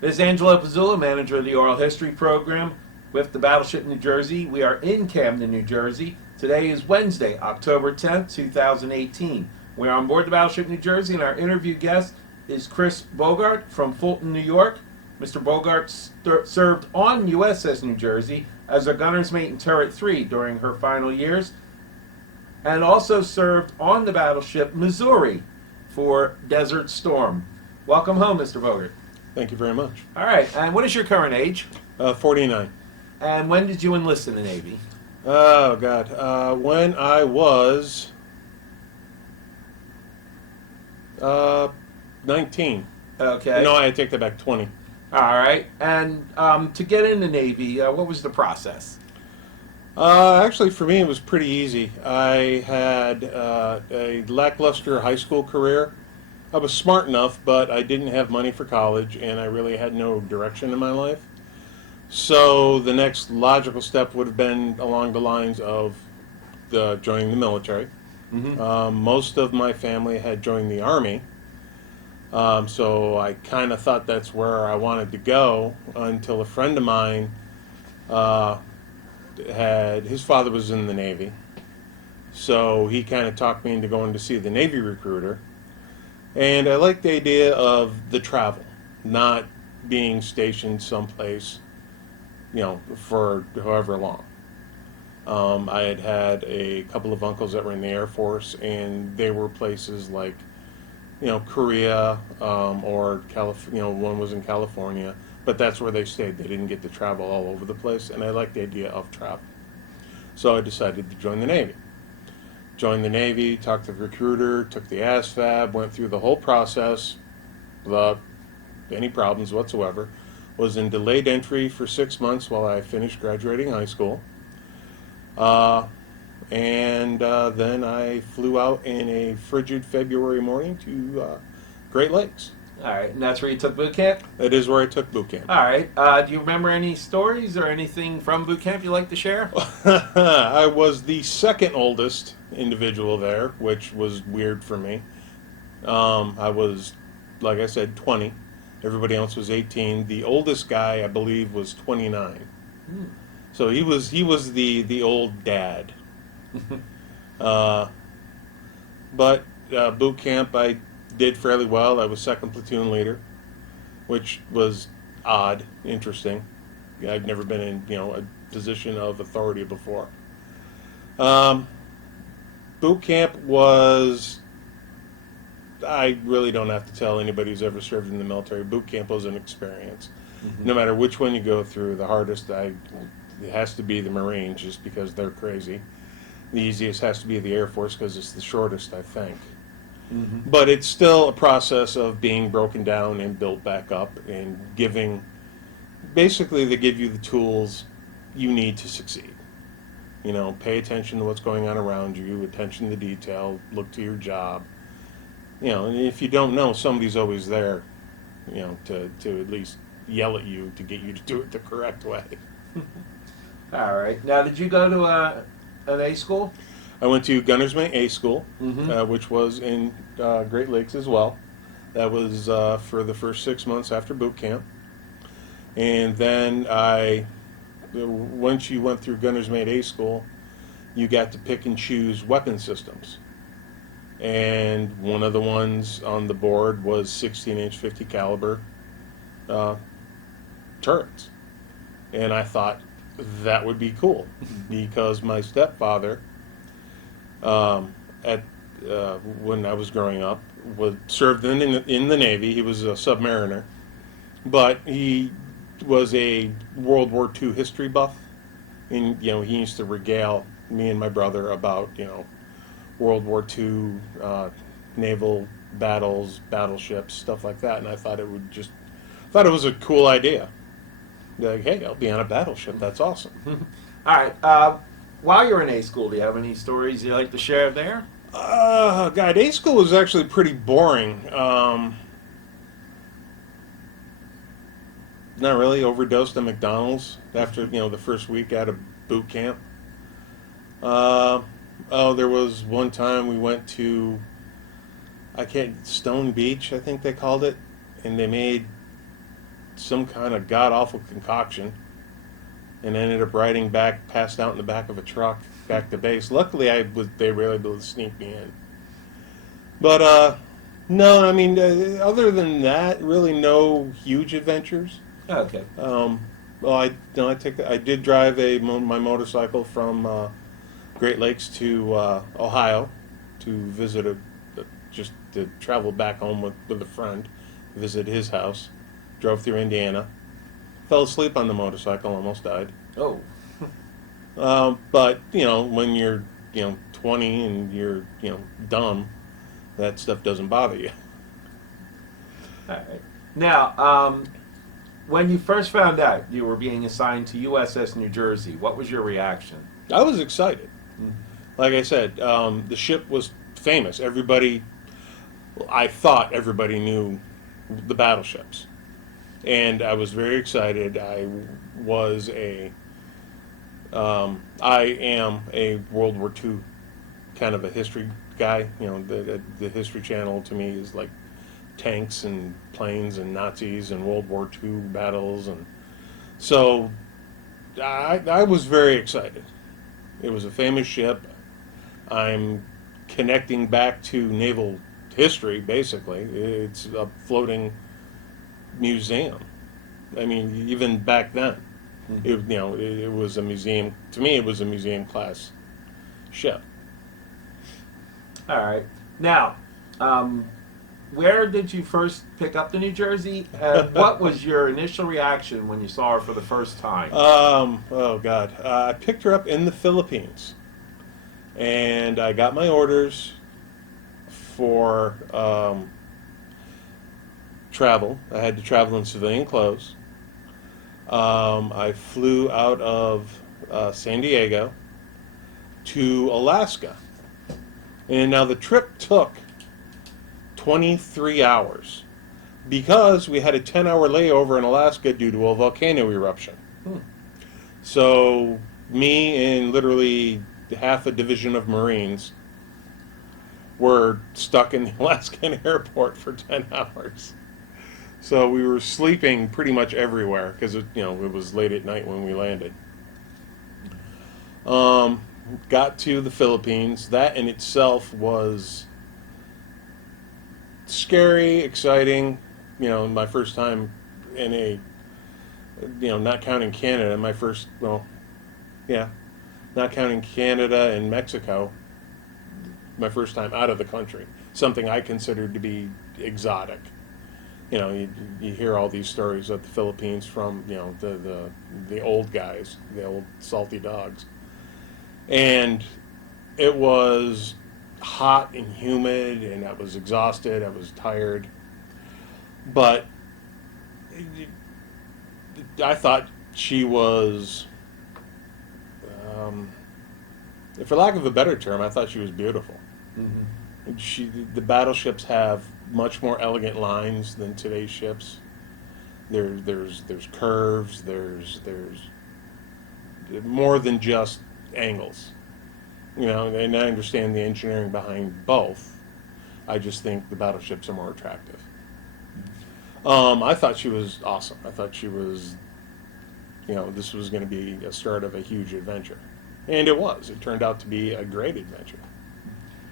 This is Angelo Pizzullo, manager of the Oral History Program with the Battleship New Jersey. We are in Camden, New Jersey. Today is Wednesday, October 10th, 2018. We're on board the Battleship New Jersey, and our interview guest is Chris Bogart from Fulton, New York. Mr. Bogart served on USS New Jersey as a gunner's mate in Turret 3 during her final years, and also served on the battleship Missouri for Desert Storm. Welcome home, Mr. Bogart. Thank you very much. All right, and what is your current age? 49. And when did you enlist in the Navy? Oh, God. When I was 19. Okay. No, I take that back, 20. All right, and to get in the Navy, what was the process? Actually, for me, it was pretty easy. I had a lackluster high school career. I was smart enough, but I didn't have money for college, and I really had no direction in my life. So the next logical step would have been along the lines of joining the military. Most of my family had joined the Army, so I kind of thought that's where I wanted to go until a friend of mine his father was in the Navy, so he kind of talked me into going to see the Navy recruiter. And I liked the idea of the travel, not being stationed someplace, for however long. I had a couple of uncles that were in the Air Force, and they were places like, Korea, or California. One was in California, but that's where they stayed. They didn't get to travel all over the place, and I liked the idea of travel. So I decided to join the Navy. Joined the Navy, talked to the recruiter, took the ASVAB, went through the whole process without any problems whatsoever. Was in delayed entry for 6 months while I finished graduating high school. And then I flew out in a frigid February morning to Great Lakes. All right, and that's where you took boot camp? That is where I took boot camp. All right, do you remember any stories or anything from boot camp you'd like to share? I was the second oldest individual there, which was weird for me. I was, like I said, 20. Everybody else was 18. The oldest guy, I believe, was 29. So he was the old dad. But boot camp, I did fairly well. I was second platoon leader, which was odd, interesting. I've never been in a position of authority before. Boot camp was, I really don't have to tell anybody who's ever served in the military, boot camp was an experience. No matter which one you go through, the hardest it has to be the Marines, just because they're crazy. The easiest has to be the Air Force because it's the shortest, I think. But it's still a process of being broken down and built back up and basically they give you the tools you need to succeed. Pay attention to what's going on around you, attention to detail, look to your job. And if you don't know, somebody's always there, to at least yell at you to get you to do it the correct way. All right, now did you go to an A school? I went to Gunner's Mate A School, which was in Great Lakes as well. That was for the first 6 months after boot camp. And then once you went through Gunner's Mate A School, you got to pick and choose weapon systems. And one of the ones on the board was 16-inch 50 caliber turrets. And I thought that would be cool because my stepfather, when I was growing up, served in the Navy. He was a submariner, but he was a World War II history buff, and he used to regale me and my brother about World War II naval battles, battleships, stuff like that. And I thought it was a cool idea. Like, hey, I'll be on a battleship. That's awesome. All right. While you're in A school, do you have any stories you'd like to share there? God, A school was actually pretty boring. Not really. Overdosed at McDonald's after the first week out of boot camp. There was one time we went to Stone Beach, I think they called it, and they made some kind of god awful concoction, and ended up riding back, passed out in the back of a truck, back to base. Luckily, they were able to sneak me in. But no, I mean, other than that, really no huge adventures. Okay. Well, I did drive my motorcycle from Great Lakes to Ohio to visit just to travel back home with a friend, visit his house. Drove through Indiana, fell asleep on the motorcycle, almost died. Oh. But when you're 20 and you're dumb, that stuff doesn't bother you. All right. Now, when you first found out you were being assigned to USS New Jersey, what was your reaction? I was excited. Mm. Like I said, the ship was famous. I thought everybody knew the battleships, and I was very excited. I am a World War II kind of a history guy. The History Channel to me is like tanks and planes and Nazis and World War II battles, and so I was very excited. It was a famous ship. I'm connecting back to naval history, basically. It's a floating museum. I mean, even back then, it was a museum. To me, it was a museum class ship. All right. Now, where did you first pick up the New Jersey, and what was your initial reaction when you saw her for the first time? Oh God, I picked her up in the Philippines, and I got my orders for travel. I had to travel in civilian clothes. I flew out of San Diego to Alaska, and now the trip took 23 hours because we had a 10-hour layover in Alaska due to a volcano eruption. So me and literally half a division of Marines were stuck in the Alaskan airport for 10 hours. So we were sleeping pretty much everywhere because it was late at night when we landed. Got to the Philippines. That in itself was scary, exciting. My first time in not counting Canada, not counting Canada and Mexico, my first time out of the country. Something I considered to be exotic. You hear all these stories of the Philippines from the old guys, the old salty dogs, and it was hot and humid, and I was exhausted. I was tired, but I thought she was, for lack of a better term, I thought she was beautiful. Mm-hmm. The battleships have much more elegant lines than today's ships. There's curves. There's more than just angles. And I understand the engineering behind both. I just think the battleships are more attractive. I thought she was awesome. I thought she was, this was going to be a start of a huge adventure. And it was. It turned out to be a great adventure.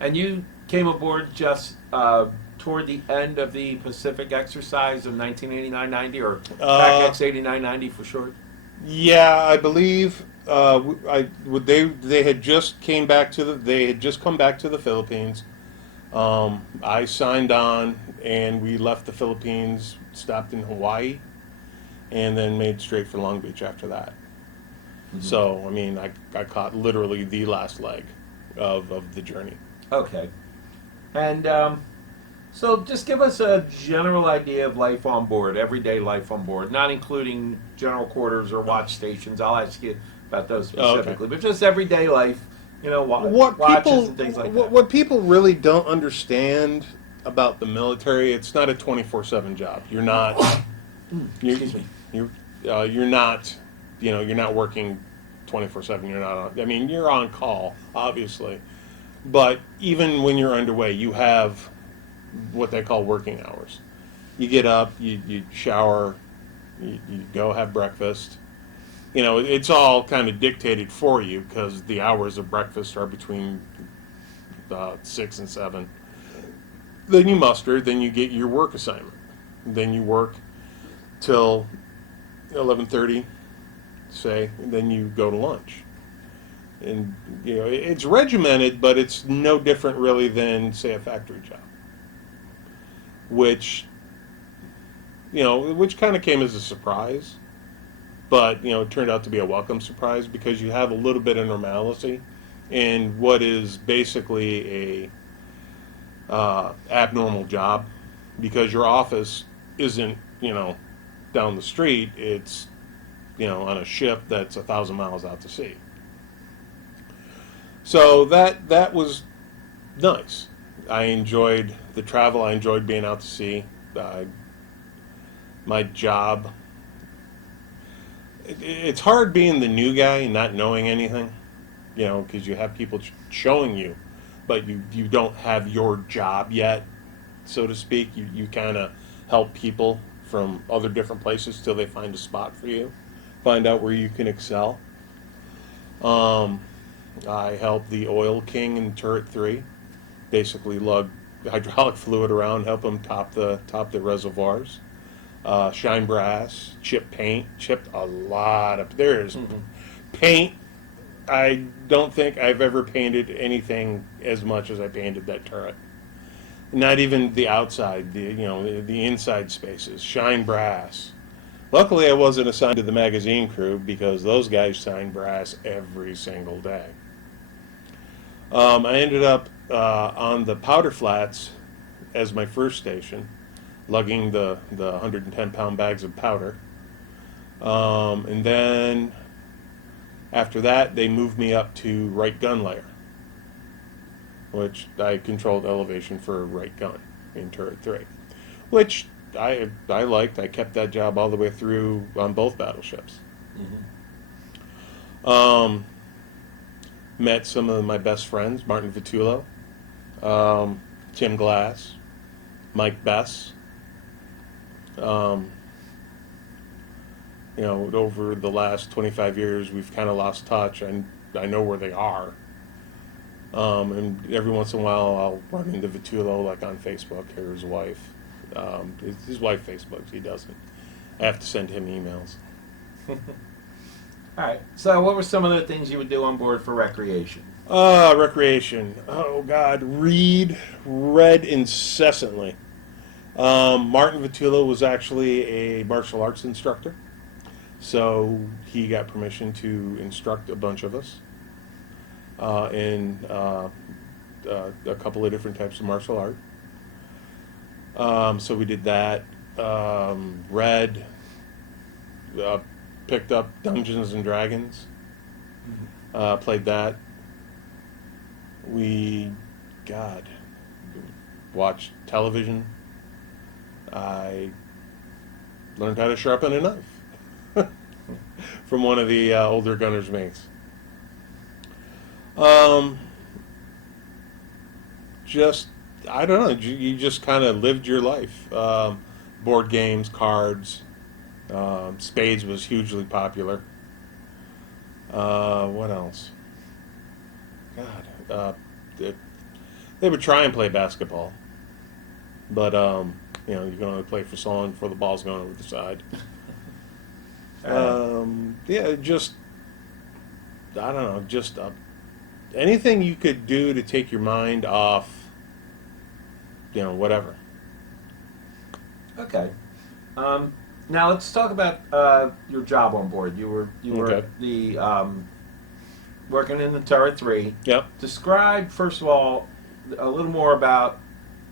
And you came aboard just toward the end of the Pacific exercise of 1989-90, or PAC-X 89-90 for short? Yeah, I believe they had just come back to the Philippines. I signed on, and we left the Philippines, stopped in Hawaii, and then made straight for Long Beach after that. Mm-hmm. So, I mean, I caught literally the last leg of the journey. Okay. And so just give us a general idea of life on board, everyday life on board, not including general quarters or watch stations. I'll ask you about those specifically, but just everyday life, watches and things like that. What people really don't understand about the military, it's not a 24/7 job. You're not. Excuse me. You're not. You're not working 24/7. You're not on. I mean, you're on call, obviously, but even when you're underway, you have what they call working hours. You get up, you shower, You go have breakfast. You know, it's all kind of dictated for you because the hours of breakfast are between 6 and 7. Then you muster. Then you get your work assignment. Then you work till 11:30, say, and then you go to lunch. And you know, it's regimented, but it's no different really than, say, a factory job, which which kind of came as a surprise, but it turned out to be a welcome surprise because you have a little bit of normalcy in what is basically a abnormal job, because your office isn't down the street. It's on a ship that's 1,000 miles out to sea. So that was nice. I enjoyed the travel. I enjoyed being out to sea. My job. It's hard being the new guy and not knowing anything, because you have people showing you, but you don't have your job yet, so to speak. You kind of help people from other different places till they find a spot for you, find out where you can excel. I help the oil king in turret 3, basically lug hydraulic fluid around, help them top the reservoirs. Shine brass, chip paint, chipped a lot of. There's paint. I don't think I've ever painted anything as much as I painted that turret. Not even the outside, the inside spaces. Shine brass. Luckily, I wasn't assigned to the magazine crew because those guys shine brass every single day. I ended up on the powder flats as my first station, lugging the 110-pound bags of powder. And then after that, they moved me up to right gun layer, which I controlled elevation for right gun in turret 3, which I liked. I kept that job all the way through on both battleships. Met some of my best friends, Martin Vitullo, Tim Glass, Mike Bess. Over the last 25 years, we've kind of lost touch, and I know where they are. And every once in a while, I'll run into Vitullo, like on Facebook, or his wife. His wife Facebooks, he doesn't. I have to send him emails. All right. So, what were some of the things you would do on board for recreation? Recreation. Oh God, read incessantly. Martin Vitullo was actually a martial arts instructor, so he got permission to instruct a bunch of us in a couple of different types of martial art. So we did that. Read. Picked up Dungeons and Dragons. Played that. Watched television. I learned how to sharpen a knife from one of the older gunner's mates. I don't know. You just kind of lived your life. Board games, cards. Spades was hugely popular. What else? God, they would try and play basketball, but you can only play for so long before the ball's going over the side. Just I don't know, just anything you could do to take your mind off, whatever. Okay. Now let's talk about your job on board. You were Okay. the working in the turret 3. Yep. Describe first of all a little more about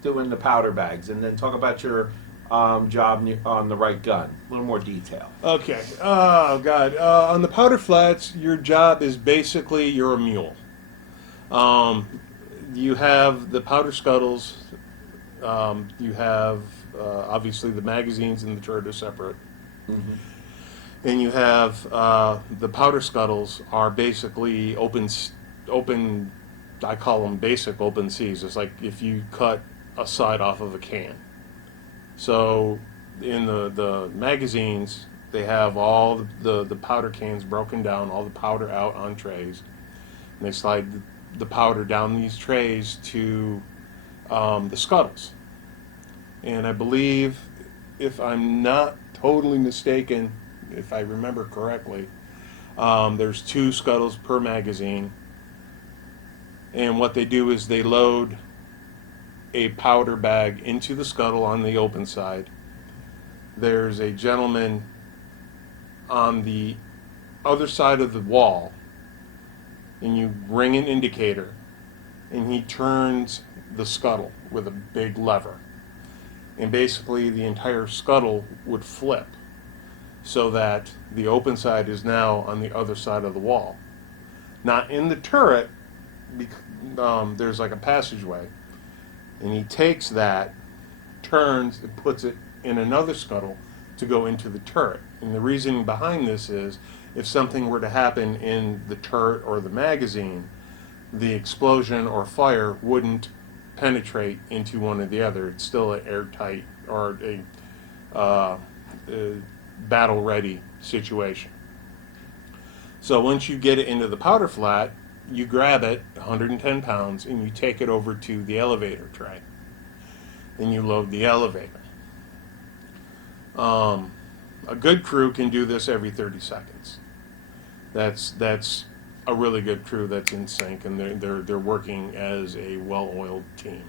doing the powder bags, and then talk about your job on the right gun. A little more detail. Okay. Oh God. On the powder flats, your job is basically you're a mule. You have the powder scuttles. You have obviously the magazines and the turret are separate. And you have the powder scuttles are basically open. I call them basic open seas. It's like if you cut a side off of a can. So in the magazines, They have all the powder cans broken down, all the powder out on trays, and they slide the powder down these trays to the scuttles. And I believe, if I'm not totally mistaken, if I remember correctly, there's 2 scuttles per magazine. And what they do is they load a powder bag into the scuttle on the open side. There's a gentleman on the other side of the wall, and you ring an indicator, and he turns the scuttle with a big lever. And basically the entire scuttle would flip so that the open side is now on the other side of the wall. Not in the turret, there's like a passageway, and he takes that, turns, and puts it in another scuttle to go into the turret. And the reasoning behind this is, if something were to happen in the turret or the magazine, the explosion or fire wouldn't penetrate into one or the other. It's still an airtight or a battle-ready situation. So once you get it into the powder flat, you grab it, 110 pounds, and you take it over to the elevator tray. And you load the elevator. A good crew can do this every 30 seconds. That's a really good crew that's in sync, and they're working as a well-oiled team.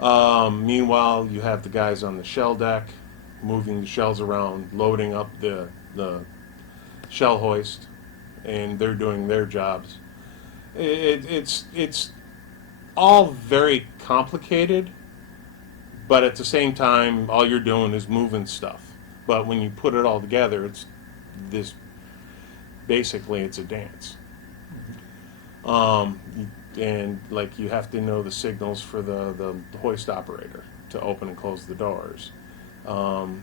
Meanwhile, you have the guys on the shell deck moving the shells around, loading up the shell hoist, and they're doing their jobs. It's all very complicated, but at the same time, all you're doing is moving stuff. But when you put it all together, it's this. Basically, it's a dance. And like, you have to know the signals for the hoist operator to open and close the doors. And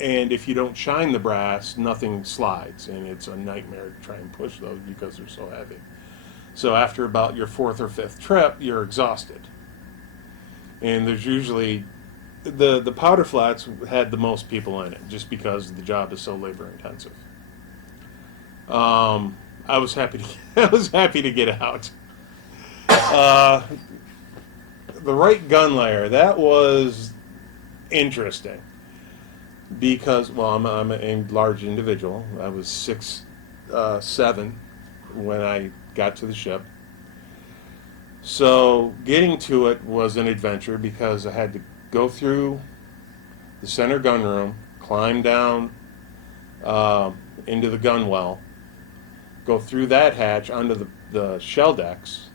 if you don't shine the brass, nothing slides, and it's a nightmare to try and push those because they're so heavy. So after about your 4th or 5th trip, you're exhausted. And there's usually, the powder flats had the most people in it, just because the job is so labor intensive. I was happy to get out. The right gun layer, that was interesting, because, well, I'm a large individual. I was 6'7" when I got to the ship. So getting to it was an adventure, because I had to go through the center gun room, climb down into the gun well, go through that hatch onto the shell decks,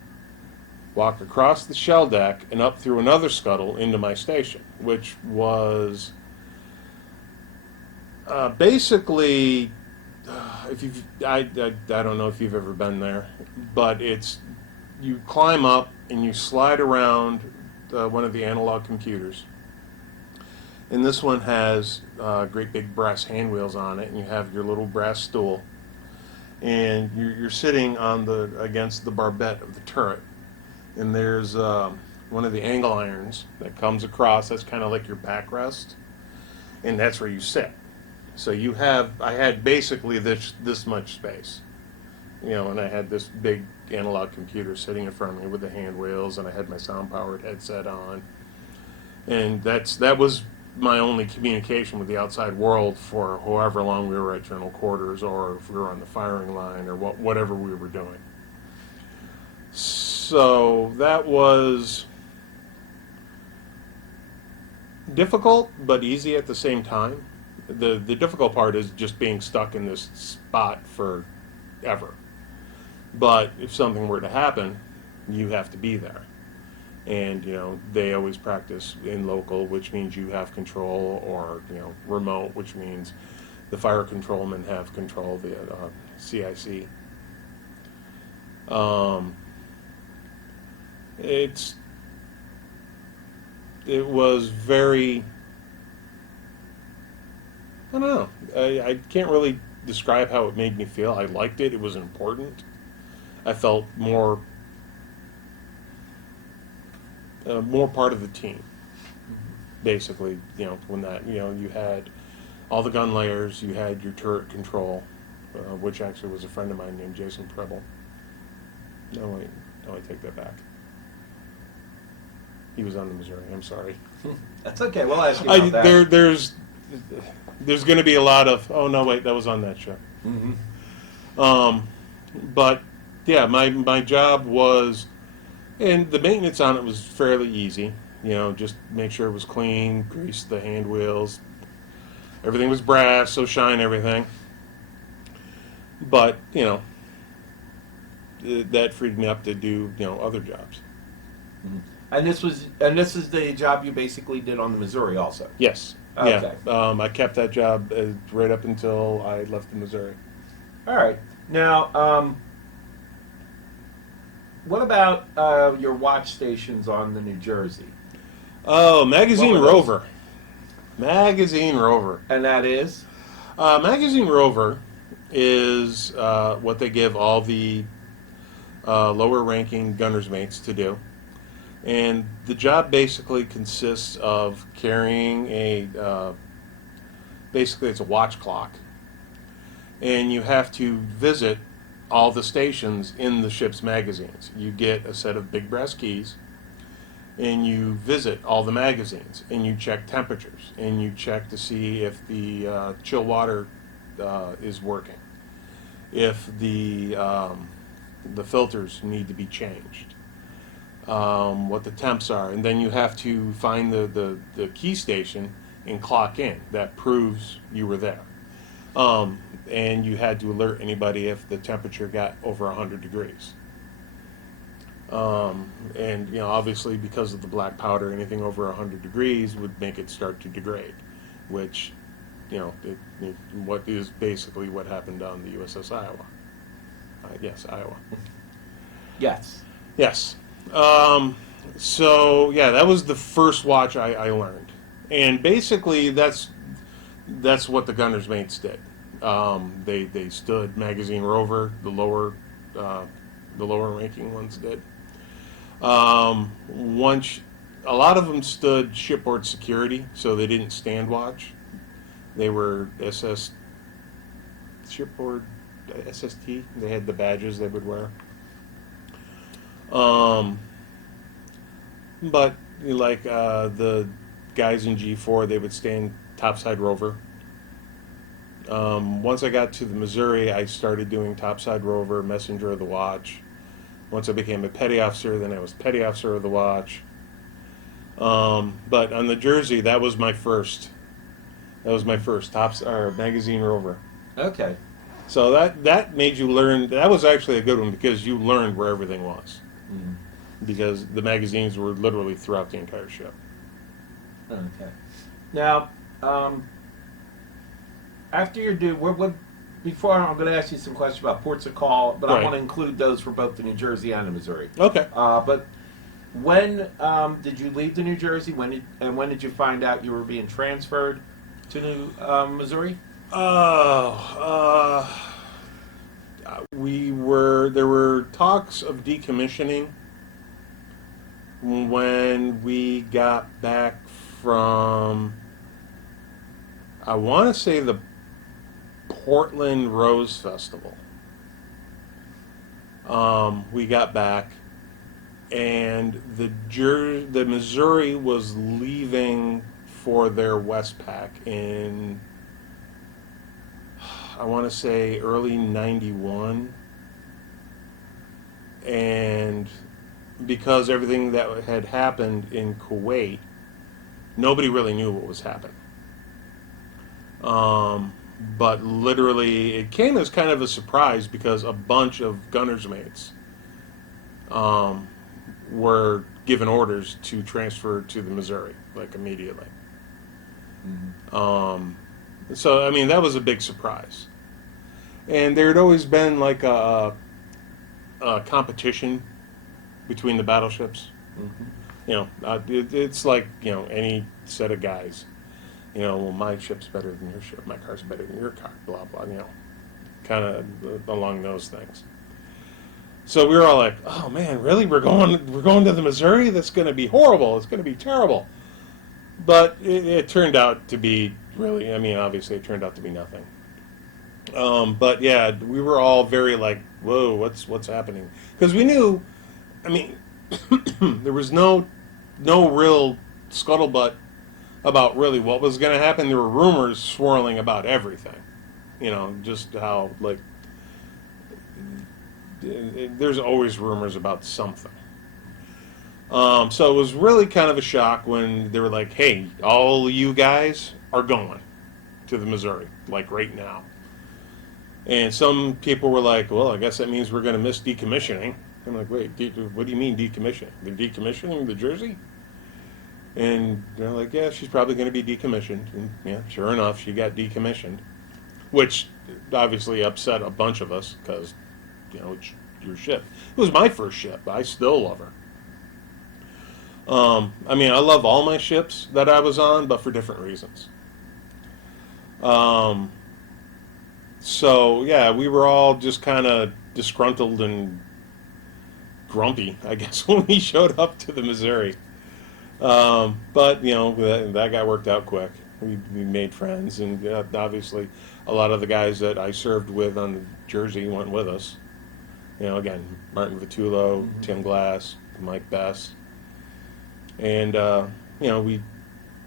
walk across the shell deck, and up through another scuttle into my station, which was basically, I don't know if you've ever been there, but you climb up and you slide around one of the analog computers. And this one has great big brass hand wheels on it, and you have your little brass stool. And you're sitting against the barbette of the turret. And there's one of the angle irons that comes across. That's kind of like your backrest. And that's where you sit. So I had basically this much space. And I had this big analog computer sitting in front of me with the hand wheels, and I had my sound-powered headset on. And that was my only communication with the outside world for however long we were at general quarters, or if we were on the firing line, or whatever we were doing. So that was difficult but easy at the same time. The difficult part is just being stuck in this spot forever. But if something were to happen, you have to be there. And, they always practice in local, which means you have control, or, remote, which means the fire controlmen have control via CIC. It was very, I don't know, I can't really describe how it made me feel. I liked it. It was important. I felt more part of the team, basically. When that, you had all the gun layers. You had your turret control, which actually was a friend of mine named Jason Preble. No, wait. No, I take that back. He was on the Missouri. I'm sorry. That's okay. We'll ask you about that. There's going to be a lot of, oh, no, wait, that was on that ship. Mm-hmm. But, yeah, my job was, and the maintenance on it was fairly easy. You know, just make sure it was clean, grease the hand wheels. Everything was brass, so shine everything. But, you know, that freed me up to do, you know, other jobs. Mm-hmm. And this is the job you basically did on the Missouri also. Yes. Okay. Yeah. I kept that job right up until I left the Missouri. All right. Now, what about your watch stations on the New Jersey? Oh, Magazine What were those? Rover. Magazine Rover. And that is? Magazine Rover is what they give all the lower-ranking gunner's mates to do. And the job basically consists of carrying basically it's a watch clock. And you have to visit all the stations in the ship's magazines. You get a set of big brass keys, and you visit all the magazines, and you check temperatures, and you check to see if the chill water is working, if the filters need to be changed, what the temps are, and then you have to find the key station and clock in. That proves you were there. And you had to alert anybody if the temperature got over 100 degrees. And, you know, obviously because of the black powder, anything over 100 degrees would make it start to degrade, which, you know, what is basically what happened on the USS Iowa. Yes, Iowa. Yes. Yes. So, yeah, that was the first watch I learned. And basically that's what the gunner's mates did. They stood Magazine Rover, the lower ranking ones did. Once, a lot of them stood shipboard security, so they didn't stand watch. They were shipboard SST. They had the badges they would wear. But like the guys in G4, they would stand topside rover. Once I got to the Missouri, I started doing topside rover, messenger of the watch. Once I became a petty officer, then I was petty officer of the watch. But on the Jersey, that was my first. That was my first magazine rover. Okay. So that made you learn. That was actually a good one because you learned where everything was. Mm-hmm. Because the magazines were literally throughout the entire ship. Okay. Now, after you do, before I'm going to ask you some questions about ports of call, but Right. I want to include those for both the New Jersey and the Missouri. Okay. But when did you leave the New Jersey? When did you find out you were being transferred to Missouri? There were talks of decommissioning when we got back from, I want to say, the Portland Rose Festival. We got back, and the Missouri was leaving for their Westpac in, I want to say, early '91, and because everything that had happened in Kuwait, nobody really knew what was happening. But literally, it came as kind of a surprise because a bunch of gunner's mates were given orders to transfer to the Missouri, like immediately. Mm-hmm. So, I mean, that was a big surprise. And there had always been like a competition between the battleships. Mm-hmm. You know, it's like, you know, any set of guys. You know, well, my ship's better than your ship, my car's better than your car, blah, blah, you know, kind of along those things. So we were all like, oh man, really? We're going to the Missouri? That's going to be horrible. It's going to be terrible. But it turned out to be really. I mean, obviously, it turned out to be nothing. But yeah, we were all very like, "Whoa, what's happening?" Because we knew. I mean, there was no real scuttlebutt about really what was going to happen. There were rumors swirling about everything. You know, just how like there's always rumors about something. So it was really kind of a shock when they were like, "Hey, all you guys are going to the Missouri, like right now." And some people were like, "Well, I guess that means we're going to miss decommissioning." I'm like, "Wait, what do you mean decommissioning? They're decommissioning the Jersey?" And they're like, "Yeah, she's probably going to be decommissioned." And yeah, sure enough, she got decommissioned, which obviously upset a bunch of us because, it's your ship. It was my first ship. I still love her. I mean, I love all my ships that I was on, but for different reasons. Um, so yeah, we were all just kind of disgruntled and grumpy, I guess, when we showed up to the Missouri. But that got worked out quick. We made friends, and obviously, a lot of the guys that I served with on the Jersey went with us. Again, Martin Vitullo, Mm-hmm. Tim Glass, Mike Best, and we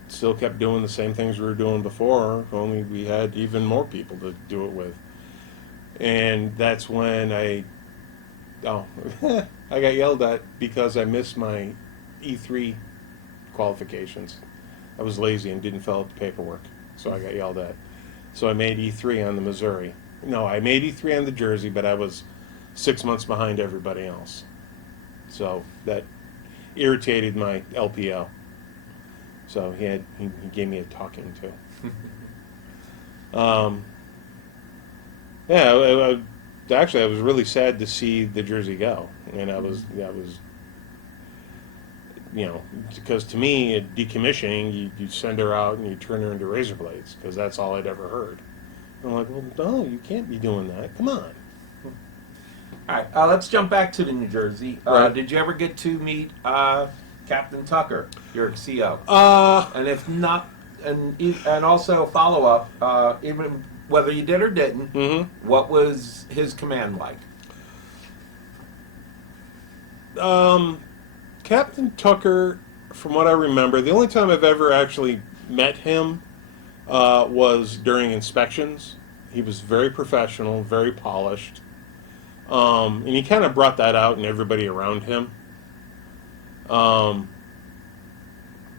still kept doing the same things we were doing before. Only we had even more people to do it with, and that's when I got yelled at because I missed my E3 qualifications. I was lazy and didn't fill out the paperwork, so I got yelled at. So I made E3 on the Missouri. No, I made E3 on the Jersey, but I was 6 months behind everybody else. So that irritated my LPO. So he gave me a talking to. Yeah, actually I was really sad to see the Jersey go, and I was because to me, at decommissioning, you send her out and you turn her into razor blades, because that's all I'd ever heard. I'm like, well, no, you can't be doing that. Come on. All right, let's jump back to the New Jersey. Right. Did you ever get to meet Captain Tucker, your CO? Uh, And if not, and also follow up, even whether you did or didn't, mhm. what was his command like? Captain Tucker, from what I remember, the only time I've ever actually met him was during inspections. He was very professional, very polished, and he kind of brought that out in everybody around him. Um,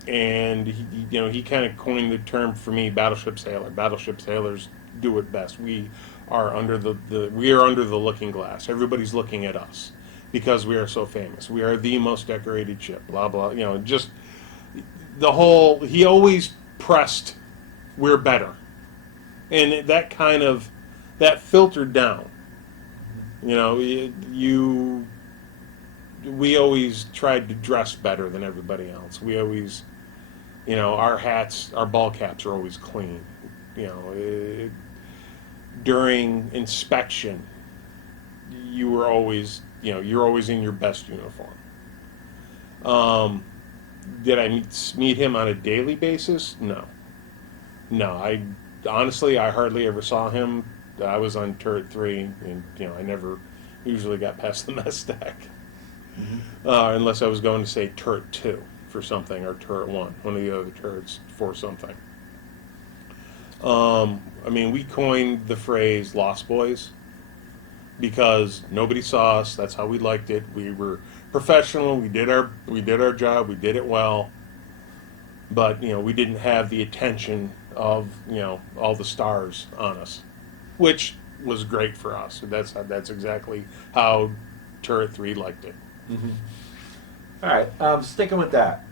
and he kind of coined the term for me, battleship sailor. Battleship sailors do it best. We are under we are under the looking glass. Everybody's looking at us because we are so famous. We are the most decorated ship. Blah blah. Just the whole. He always pressed, "We're better," and that filtered down. We always tried to dress better than everybody else. We always, our hats, our ball caps are always clean. During inspection, you're always in your best uniform. Did I meet him on a daily basis? No. I honestly, I hardly ever saw him. I was on turret 3, and I never usually got past the mess deck. Unless I was going to say turret 2 for something, or turret 1, one of the other turrets for something. I mean, we coined the phrase "Lost Boys" because nobody saw us. That's how we liked it. We were professional. We did our job. We did it well. But we didn't have the attention of all the stars on us, which was great for us. That's exactly how turret 3 liked it. Mm-hmm. All right, sticking with that.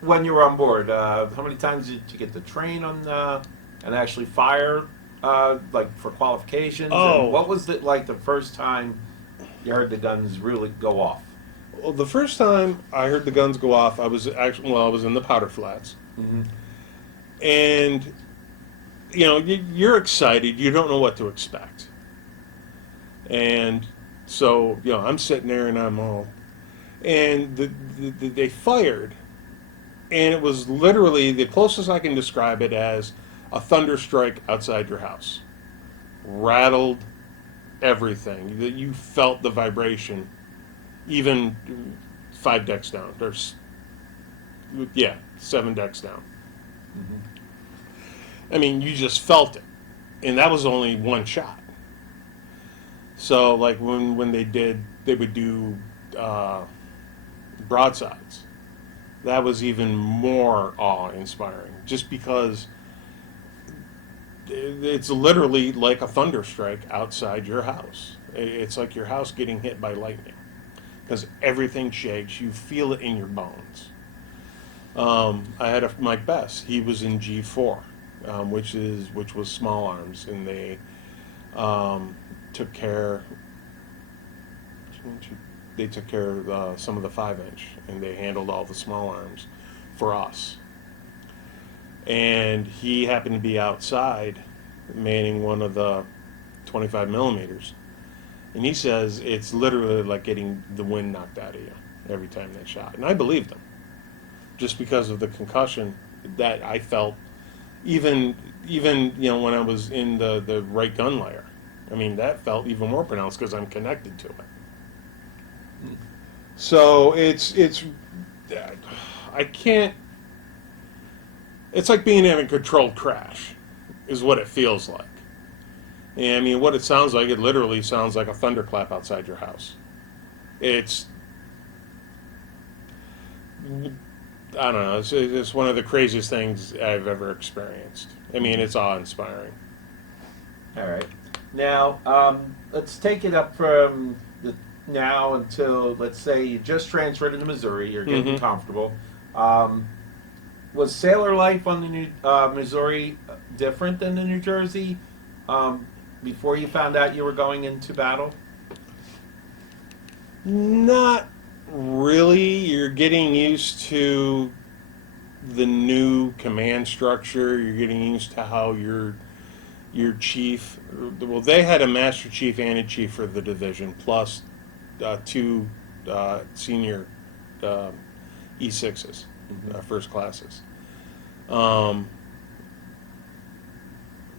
When you were on board, how many times did you get to train on and actually fire, like for qualifications? Oh. And what was it like the first time you heard the guns really go off? Well, the first time I heard the guns go off, I was in the powder flats, Mm-hmm. and you're excited. You don't know what to expect, and so I'm sitting there and I'm all, and they fired, And it was literally the closest I can describe it as a thunder strike outside your house. Rattled everything. That you felt the vibration, even 5 decks down. There's, yeah, 7 decks down. Mm-hmm. I mean, you just felt it, and that was only one shot. So, like when they would do broadsides. That was even more awe-inspiring, just because it's literally like a thunder strike outside your house. It's like your house getting hit by lightning, because everything shakes. You feel it in your bones. I had Mike Best. He was in G4, which was small arms, and they took care. They took care of some of the 5-inch, and they handled all the small arms for us. And he happened to be outside manning one of the 25 millimeters, and he says it's literally like getting the wind knocked out of you every time they shot. And I believed him, just because of the concussion that I felt, even when I was in the right gun layer. I mean, that felt even more pronounced because I'm connected to it. So it's I can't. It's like being in a controlled crash, is what it feels like. And I mean, what it sounds like, it literally sounds like a thunderclap outside your house. It's, I don't know, it's one of the craziest things I've ever experienced. I mean, it's awe-inspiring. All right. Now, let's take it up from the now until, let's say, you just transferred into Missouri. You're getting comfortable. Was sailor life on the Missouri different than the New Jersey before you found out you were going into battle? Not really. You're getting used to the new command structure. You're getting used to how your chief. Well, they had a master chief and a chief for the division, plus 2 senior E6s, first classes.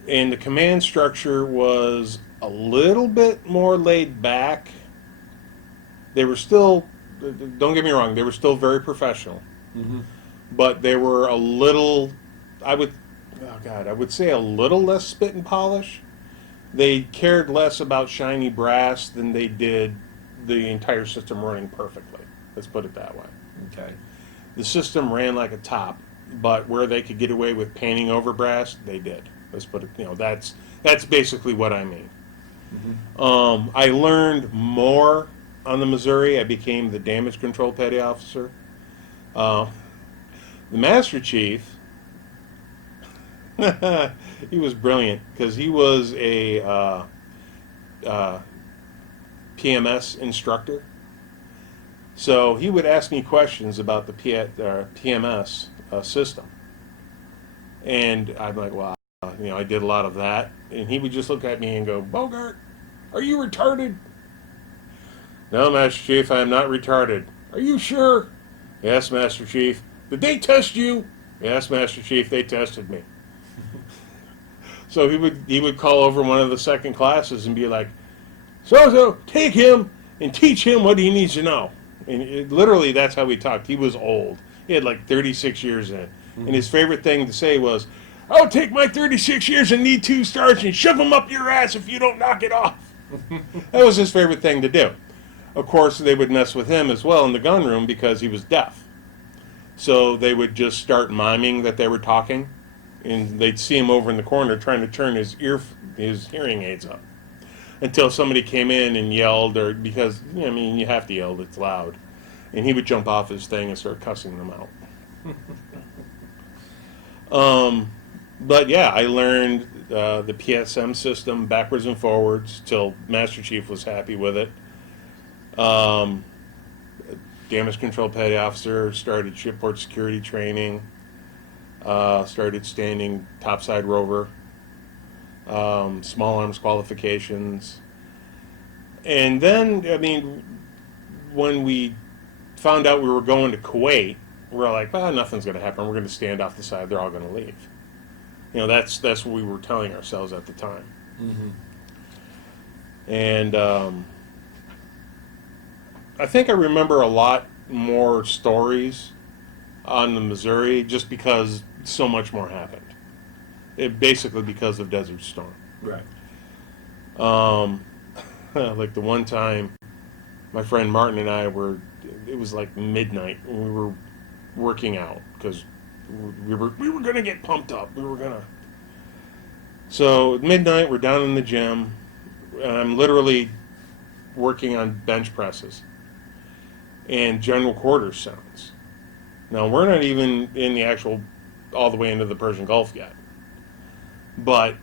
And the command structure was a little bit more laid back. They were still, don't get me wrong, they were still very professional. Mm-hmm. But they were a little, I would say a little less spit and polish. They cared less about shiny brass than they did the entire system running perfectly. Let's put it that way. Okay. The system ran like a top, but where they could get away with painting over brass, they did. Let's put it, that's basically what I mean. Mm-hmm. I learned more on the Missouri. I became the damage control petty officer. The Master Chief, he was brilliant because he was a PMS instructor. So he would ask me questions about the PMS system. And I'm like, well, I did a lot of that. And he would just look at me and go, Bogart, are you retarded? No, Master Chief, I am not retarded. Are you sure? Yes, Master Chief. Did they test you? Yes, Master Chief, they tested me. So he would call over one of the second classes and be like, so take him and teach him what he needs to know. And literally, that's how we talked. He was old. He had like 36 years in it. And his favorite thing to say was, I'll take my 36 years and need 2 stars and shove them up your ass if you don't knock it off. That was his favorite thing to do. Of course, they would mess with him as well in the gun room because he was deaf. So they would just start miming that they were talking, and they'd see him over in the corner trying to turn his hearing aids up until somebody came in and yelled, or because you have to yell, it's loud, and he would jump off his thing and start cussing them out. But yeah, I learned the PSM system backwards and forwards till Master Chief was happy with it. Damage control petty officer, started shipboard security training, started standing topside rover, small arms qualifications. And then, when we found out we were going to Kuwait, we're like, well, nothing's going to happen. We're going to stand off the side. They're all going to leave. You know, that's what we were telling ourselves at the time. Mm-hmm. And I think I remember a lot more stories on the Missouri just because so much more happened. Basically because of Desert Storm. Right. Like the one time my friend Martin and I it was like midnight and we were working out because we were going to get pumped up. So at midnight we're down in the gym and I'm literally working on bench presses and general quarters sounds. Now we're not even in the actual all the way into the Persian Gulf yet. But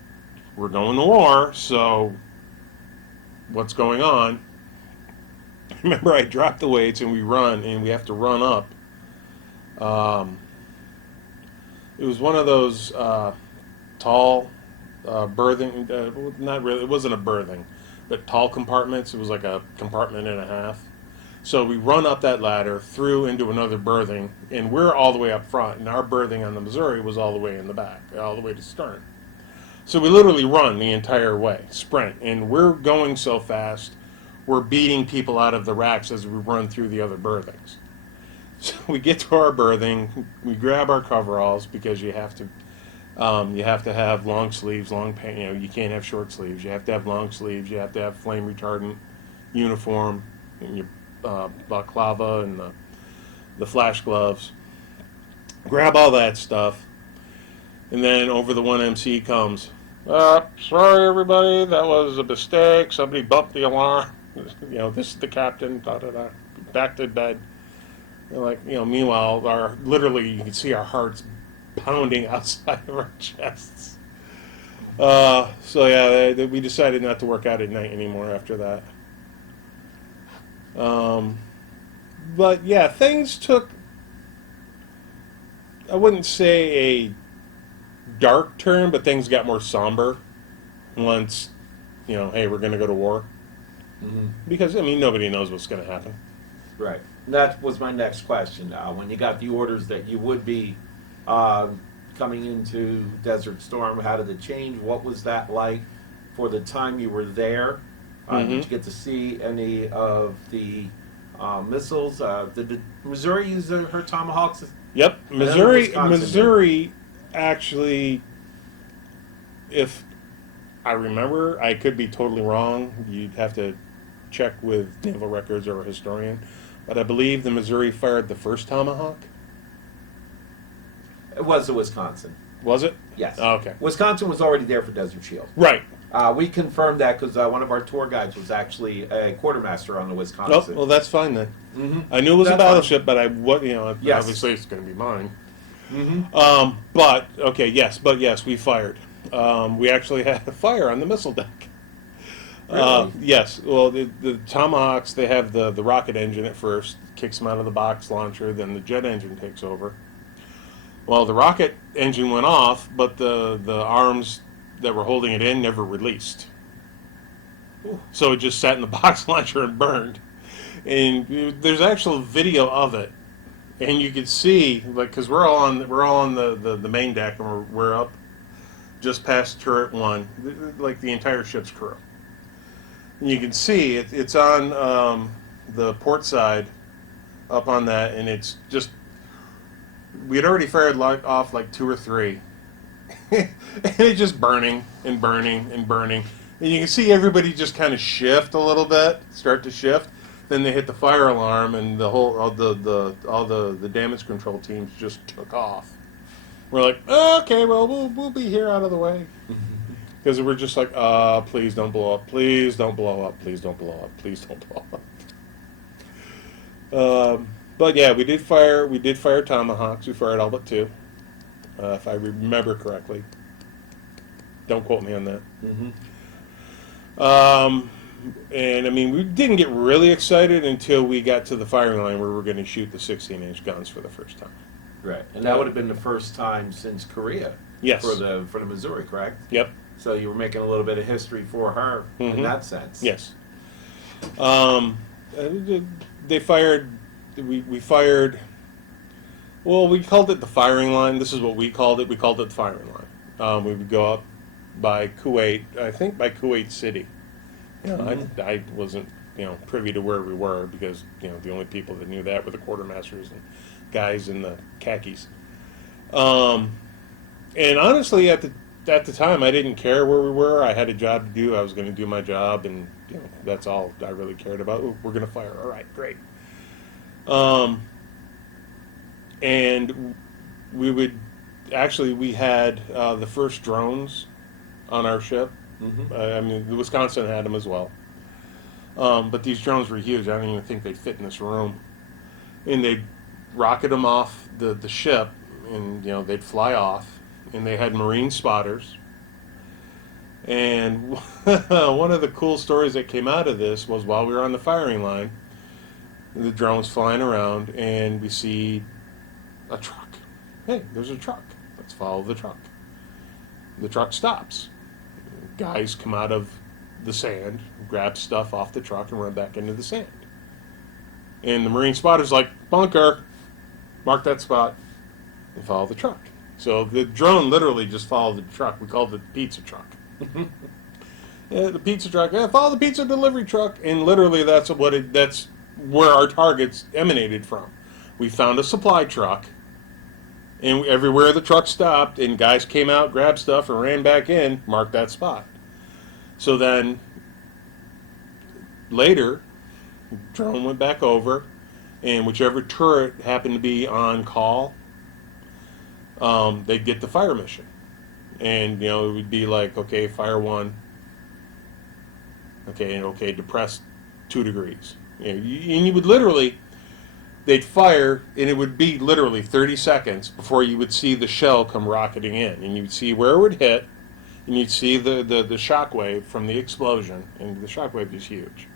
we're going to war, so what's going on? Remember, I dropped the weights and we run, and we have to run up. It was one of those tall berthing, not really, it wasn't a berthing, but tall compartments. It was like a compartment and a half. So we run up that ladder, through into another berthing, and we're all the way up front, and our berthing on the Missouri was all the way in the back, all the way to stern. So we literally run the entire way, sprint, and we're going so fast, we're beating people out of the racks as we run through the other berthings. So we get to our berthing, we grab our coveralls because you have to have long sleeves, long pants. You know, you can't have short sleeves. You have to have long sleeves. You have to have flame retardant uniform, and your balaclava and the flash gloves. Grab all that stuff. And then over the one MC comes, sorry everybody, that was a mistake. Somebody bumped the alarm. You know, this is the captain, da-da-da. Back to bed. They're like, you know, meanwhile, literally you can see our hearts pounding outside of our chests. So yeah, we decided not to work out at night anymore after that. But yeah, things took, I wouldn't say a dark turn, but things got more somber once, you know, hey, we're going to go to war. Mm-hmm. Because, I mean, nobody knows what's going to happen. Right. That was my next question. When you got the orders that you would be coming into Desert Storm, how did it change? What was that like for the time you were there? Did you get to see any of the missiles? Did the Missouri use her Tomahawks? Yep. Missouri actually, if I remember, I could be totally wrong. You'd have to check with naval records or a historian. But I believe the Missouri fired the first Tomahawk. It was the Wisconsin. Was it? Yes. Oh, okay. Wisconsin was already there for Desert Shield. Right. We confirmed that because one of our tour guides was actually a quartermaster on the Oh, Wisconsin. well, that's fine then. Mm-hmm. I knew it was That's a battleship, but Yes. obviously it's going to be mine. Mm-hmm. But yes, we fired. We actually had a fire on the missile deck. Really? Yes. Well, the Tomahawks, they have the rocket engine at first, kicks them out of the box launcher, then the jet engine takes over. Well, the rocket engine went off, but the arms that were holding it in never released. Ooh. So it just sat in the box launcher and burned. And there's actual video of it, and you could see, like, because we're all on the main deck, and we're up just past turret one, like the entire ship's crew. And you can see it's on the port side, up on that, and it's just, we had already fired off like 2 or 3, and it's just burning and burning and burning, and you can see everybody just kind of shift a little bit, start to shift. Then they hit the fire alarm, and all the damage control teams just took off. We're like, oh, okay, well, we'll be here out of the way, because we're just like, please don't blow up, please don't blow up, please don't blow up, please don't blow up. But yeah, we did fire Tomahawks. We fired all but 2, if I remember correctly. Don't quote me on that. Mm-hmm. And I mean, we didn't get really excited until we got to the firing line where we were going to shoot the 16-inch guns for the first time. Right, and that would have been the first time since Korea. Yes. For the Missouri, correct? Yep. So you were making a little bit of history for her in that sense. Yes. They fired. We fired Well, we called it the firing line. This is what we called it. We called it the firing line. We would go up by Kuwait, I think by Kuwait City. I wasn't, privy to where we were because, the only people that knew that were the quartermasters and guys in the khakis. Um, and honestly, at the time, I didn't care where we were. I had a job to do. I was going to do my job, and that's all I really cared about. Ooh, we're going to fire. All right, great. Um, and we would we had the first drones on our ship. I mean, the Wisconsin had them as well. But these drones were huge. I don't even think they'd fit in this room. And they'd rocket them off the ship, and they'd fly off. And they had marine spotters. And one of the cool stories that came out of this was while we were on the firing line, the drone's flying around, and we see a truck. Hey, there's a truck. Let's follow the truck. The truck stops. Guys come out of the sand, grab stuff off the truck, and run back into the sand. And the marine spotter's like, bunker, mark that spot, and follow the truck. So the drone literally just followed the truck. We called it the pizza truck. Yeah, the pizza truck. Yeah, follow the pizza delivery truck. And literally that's where our targets emanated from. We found a supply truck, and everywhere the truck stopped, and guys came out, grabbed stuff, and ran back in, marked that spot. So then later, drone went back over, and whichever turret happened to be on call, they'd get the fire mission. And, it would be like, okay, fire 1. Okay, depress 2 degrees. And you would literally, they'd fire, and it would be literally 30 seconds before you would see the shell come rocketing in. And you'd see where it would hit, and you'd see the shock wave from the explosion. And the shock wave is huge.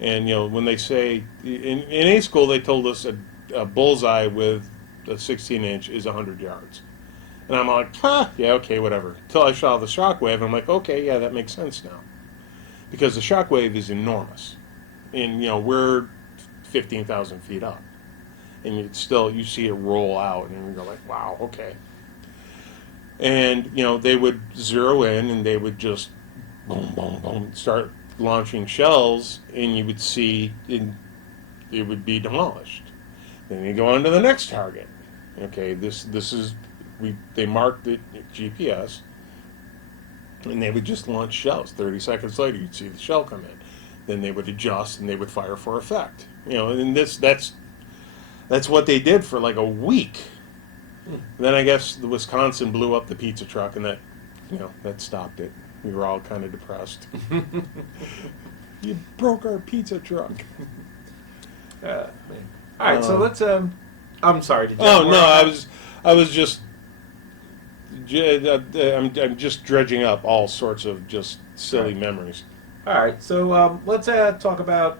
And, when they say, in A school, they told us a bullseye with a 16-inch is 100 yards. And I'm like, yeah, okay, whatever. Until I saw the shock wave, I'm like, okay, yeah, that makes sense now. Because the shock wave is enormous. And, we're 15,000 feet up. And you see it roll out, and you're like, wow, okay. And, they would zero in, and they would just boom, boom, boom, start launching shells, and you would see it would be demolished. Then you go on to the next target. Okay, this is, they marked it GPS, and they would just launch shells. 30 seconds later, you'd see the shell come in. Then they would adjust, and they would fire for effect. And that's what they did for like a week. Then I guess the Wisconsin blew up the pizza truck, and that stopped it. We were all kind of depressed. You broke our pizza truck. Man. All right, so let's. I'm sorry. Did you Oh no, I was just. I'm just dredging up all sorts of just silly memories. All right, so let's talk about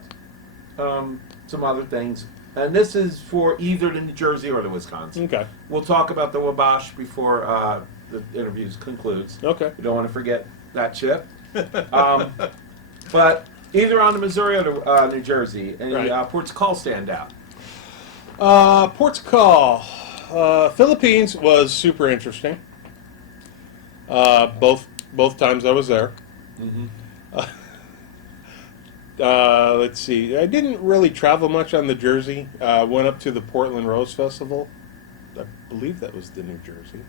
some other things. And this is for either the New Jersey or the Wisconsin. Okay. We'll talk about the Wabash before the interview concludes. Okay. We don't want to forget that ship. But either on the Missouri or the New Jersey, any Right. ports of call stand out? Ports of call. Philippines was super interesting. Both times I was there. Let's see. I didn't really travel much on the Jersey. Went up to the Portland Rose Festival. I believe that was the New Jersey.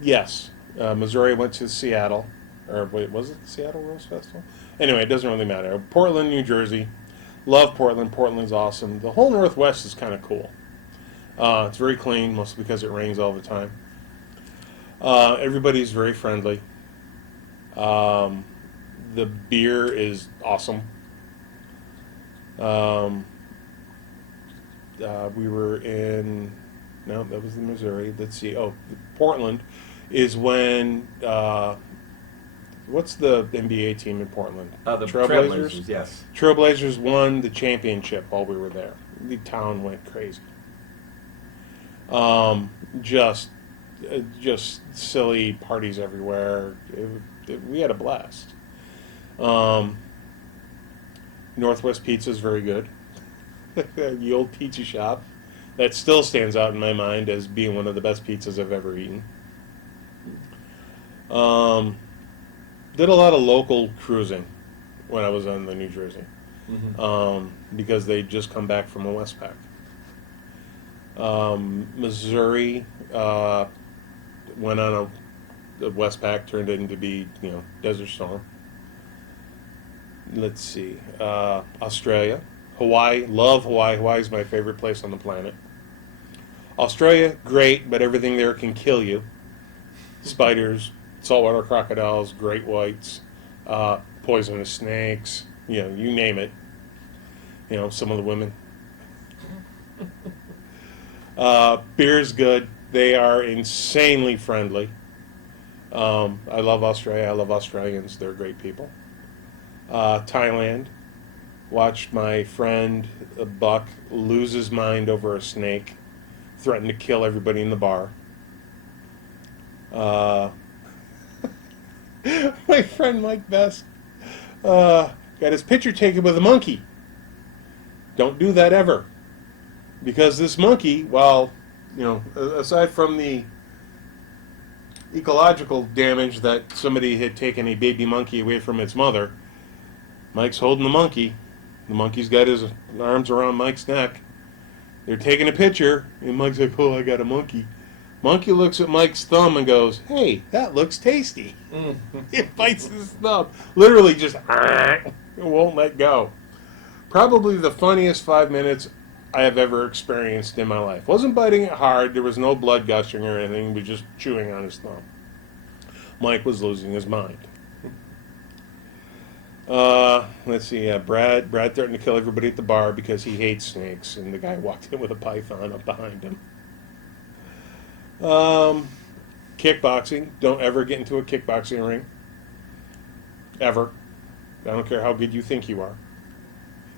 Yes. Missouri went to Seattle. Or wait, was it the Seattle Rose Festival? Anyway, it doesn't really matter. Portland, New Jersey. Love Portland. Portland's awesome. The whole Northwest is kind of cool. It's very clean, mostly because it rains all the time. Everybody's very friendly. The beer is awesome. We were in, no, that was in Missouri. Let's see. Oh, Portland is when, what's the NBA team in Portland? The Trailblazers, yes. Trailblazers won the championship while we were there. The town went crazy. Just silly parties everywhere. We had a blast. Northwest Pizza is very good. the old pizza shop that still stands out in my mind as being one of the best pizzas I've ever eaten. Um, did a lot of local cruising when I was on the New Jersey, because they'd just come back from a Westpac. Missouri, went on a Westpac, turned it into be, Desert Storm. Let's see, Australia, Hawaii, love Hawaii. Hawaii's my favorite place on the planet. Australia, great, but everything there can kill you. Spiders, saltwater crocodiles, great whites, poisonous snakes, you name it. Some of the women. Beer's good. They are insanely friendly. I love Australia. I love Australians. They're great people. Thailand. Watched my friend Buck lose his mind over a snake. Threatened to kill everybody in the bar. My friend Mike Best got his picture taken with a monkey. Don't do that ever. Because this monkey, aside from the ecological damage that somebody had taken a baby monkey away from its mother, Mike's holding the monkey. The monkey's got his arms around Mike's neck. They're taking a picture, and Mike's like, "Oh, I got a monkey." Monkey looks at Mike's thumb and goes, "Hey, that looks tasty." It bites his thumb. Literally just it won't let go. Probably the funniest 5 minutes I have ever experienced in my life. Wasn't biting it hard. There was no blood gushing or anything. He was just chewing on his thumb. Mike was losing his mind. Let's see. Brad threatened to kill everybody at the bar because he hates snakes, and the guy walked in with a python up behind him. Kickboxing. Don't ever get into a kickboxing ring. Ever. I don't care how good you think you are.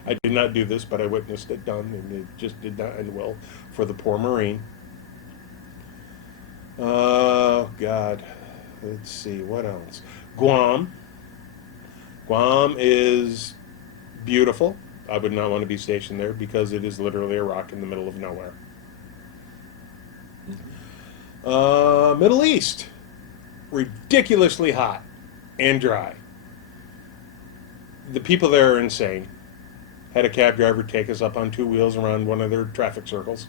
I did not do this, but I witnessed it done, and it just did not end well for the poor Marine. Oh, God. Let's see. What else? Guam. Guam is beautiful. I would not want to be stationed there because it is literally a rock in the middle of nowhere. Middle East. Ridiculously hot and dry. The people there are insane. Had a cab driver take us up on two wheels around one of their traffic circles.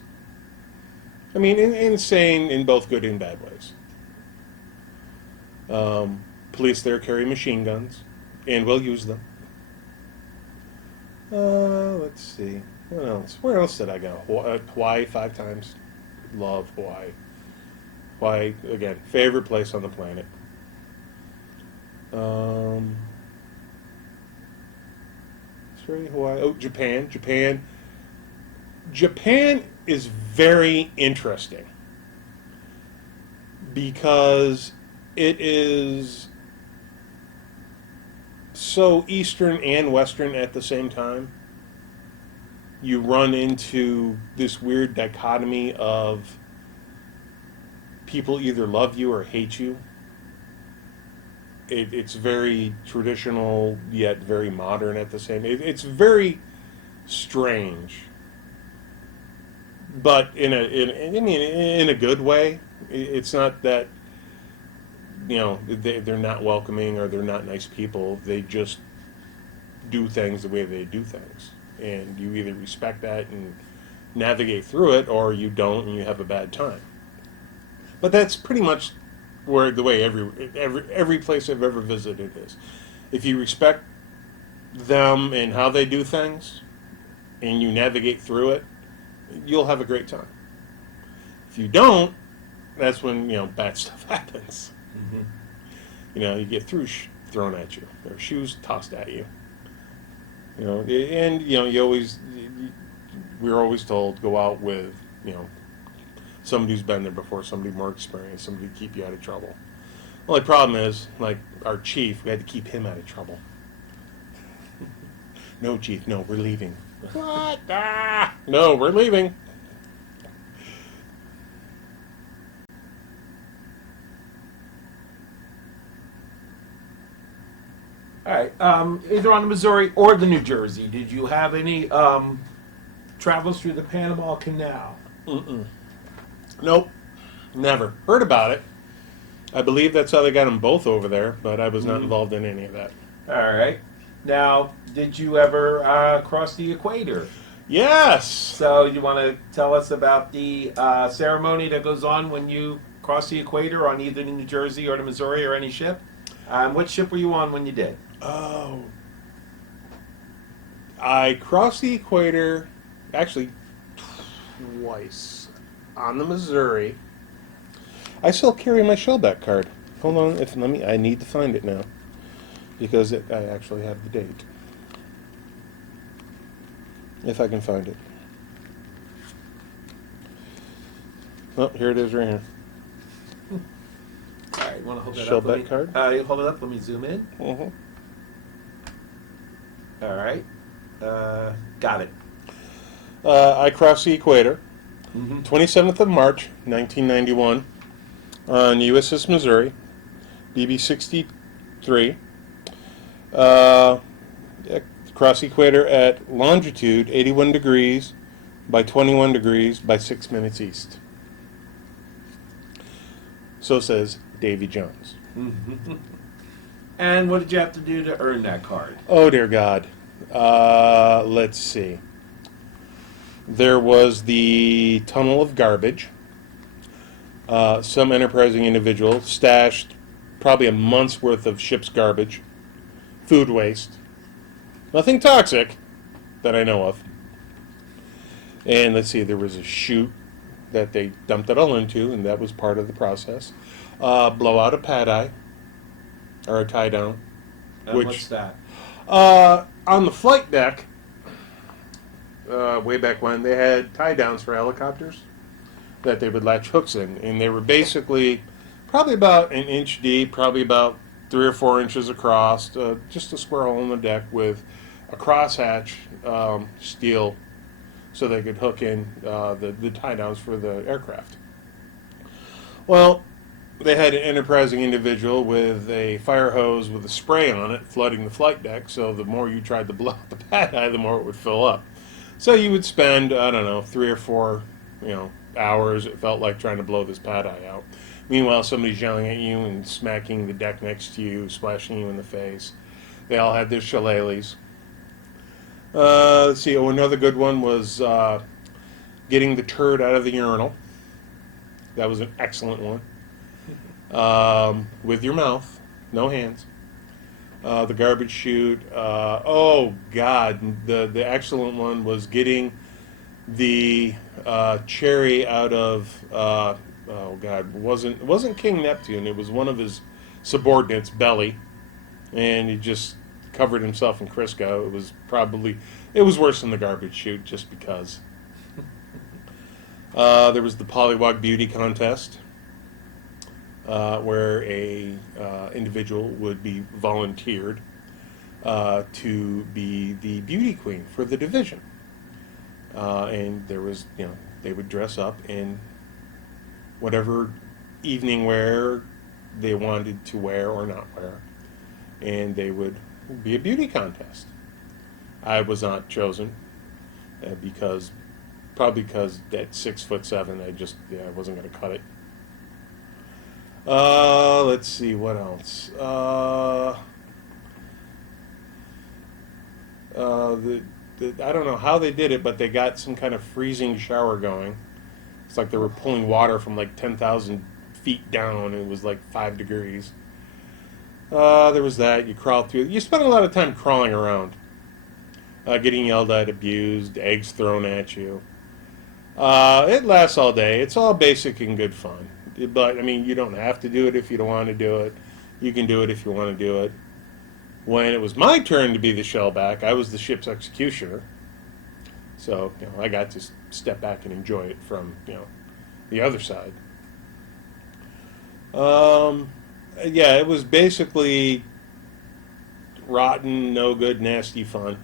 I mean, insane in both good and bad ways. Police there carry machine guns and will use them. Let's see. What else? Where else did I go? Hawaii 5 times. Love Hawaii. Hawaii, again, favorite place on the planet. Australia, Hawaii. Oh, Japan. Japan is very interesting because it is so Eastern and Western at the same time. You run into this weird dichotomy of people either love you or hate you. It's very traditional yet very modern at the same. It's very strange, but in a good way. It's not that they're not welcoming or they're not nice people. They just do things the way they do things, and you either respect that and navigate through it, or you don't and you have a bad time. But that's pretty much where the way every place I've ever visited is. If you respect them and how they do things, and you navigate through it, you'll have a great time. If you don't, that's when bad stuff happens. Mm-hmm. You get thrown at you, or shoes tossed at you. And we're always told go out with somebody who's been there before, somebody more experienced, somebody to keep you out of trouble. Only problem is, like our chief, we had to keep him out of trouble. No, chief, no, we're leaving. What? No, we're leaving. All right. Either on the Missouri or the New Jersey, did you have any travels through the Panama Canal? Mm-mm. Nope, never. Heard about it. I believe that's how they got them both over there, but I was not involved in any of that. All right. Now, did you ever cross the equator? Yes! So, you want to tell us about the ceremony that goes on when you cross the equator on either the New Jersey or the Missouri or any ship? What ship were you on when you did? Oh. I crossed the equator, actually, twice. On the Missouri. I still carry my shellback card. Hold on, I need to find it now. Because I actually have the date. If I can find it. Oh, here it is right here. All right, you want to hold that Shell up? back card? You hold it up. Let me zoom in. Mm-hmm. All right. Got it. I crossed the equator, Mm-hmm. 27th of March, 1991, on USS Missouri, BB 63. Cross the equator at longitude 81 degrees by 21 degrees by 6 minutes east. So says Davy Jones. Mm-hmm. And what did you have to do to earn that card? Oh, dear God. Let's see. There was the tunnel of garbage. Some enterprising individual stashed probably a month's worth of ship's garbage, food waste. Nothing toxic that I know of. And let's see, there was a chute that they dumped it all into, and that was part of the process. Blow out a pad-eye, or a tie-down. And what's that? On the flight deck, way back when, they had tie-downs for helicopters that they would latch hooks in. And they were basically probably about an inch deep, probably about 3 or 4 inches across, just a square hole in the deck with a crosshatch steel so they could hook in the tie-downs for the aircraft. Well, they had an enterprising individual with a fire hose with a spray on it flooding the flight deck, so the more you tried to blow out the pad-eye, the more it would fill up. So you would spend, 3 or 4, hours, it felt like, trying to blow this pad-eye out. Meanwhile, somebody's yelling at you and smacking the deck next to you, splashing you in the face. They all had their shillelaghs. Let's see, another good one was getting the turd out of the urinal. That was an excellent one. With your mouth, no hands. The garbage chute. Oh, God, the excellent one was getting the cherry out of, oh, God, it wasn't King Neptune. It was one of his subordinates, Belly. And he just covered himself in Crisco. It was worse than the garbage chute just because. There was the Pollywog Beauty Contest, where a individual would be volunteered to be the beauty queen for the division. And there was, they would dress up in whatever evening wear they wanted to wear or not wear. And they would be a beauty contest. I was not chosen probably because at 6'7", I wasn't going to cut it. Let's see, what else? I don't know how they did it, but they got some kind of freezing shower going. It's like they were pulling water from like 10,000 feet down, and it was like 5 degrees. There was that. You crawled through. You spent a lot of time crawling around, getting yelled at, abused, eggs thrown at you. It lasts all day. It's all basic and good fun. But, you don't have to do it if you don't want to do it. You can do it if you want to do it. When it was my turn to be the shellback, I was the ship's executioner. So, I got to step back and enjoy it from, the other side. Yeah, it was basically rotten, no good, nasty fun.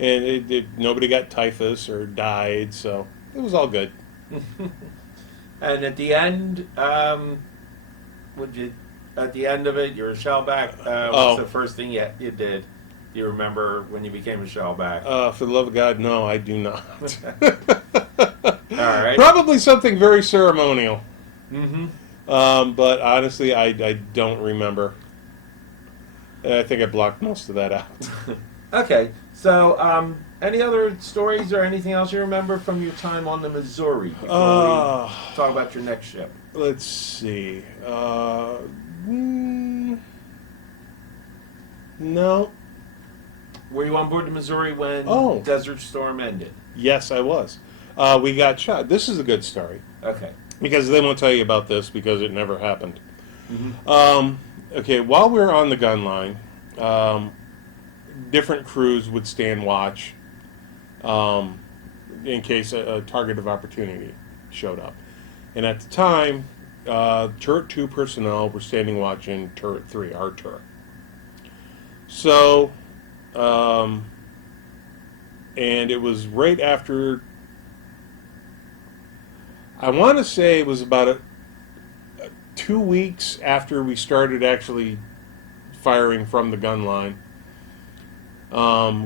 And nobody got typhus or died, so it was all good. And at the end, at the end of it, you're a shellback. What's the first thing you did? Do you remember when you became a shellback? For the love of God, no, I do not. All right. Probably something very ceremonial. Mm-hmm. But honestly, I don't remember. I think I blocked most of that out. Okay. So, any other stories or anything else you remember from your time on the Missouri before we talk about your next ship? Let's see. No. Were you on board the Missouri when Oh. Desert Storm ended? Yes, I was. We got shot. This is a good story Okay. because they won't tell you about this because it never happened. Mm-hmm. Okay, while we were on the gun line, different crews would stand watch in case a target of opportunity showed up. And at the time, Turret 2 personnel were standing watch in Turret 3, our turret. So, and it was right after, I want to say it was about 2 weeks after we started actually firing from the gun line.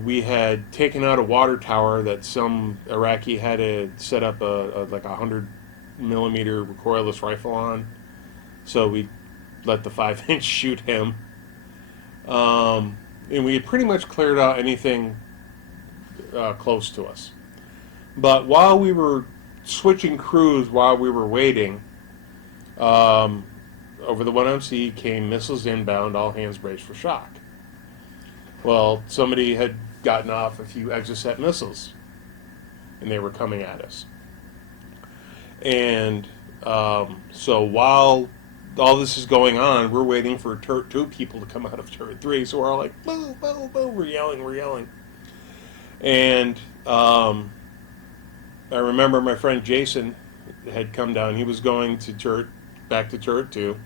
We had taken out a water tower that some Iraqi had to set up like a 100mm recoilless rifle on, so we let the 5-inch shoot him. And we had pretty much cleared out anything close to us. But while we were switching crews, while we were waiting, over the 1MC came missiles inbound, all hands braced for shock. Well, somebody had gotten off a few Exocet missiles, and they were coming at us. And so while all this is going on, we're waiting for Turret 2 people to come out of Turret 3, so we're all like, boo, boo, boo, we're yelling. And I remember my friend Jason had come down. He was going to back to Turret 2.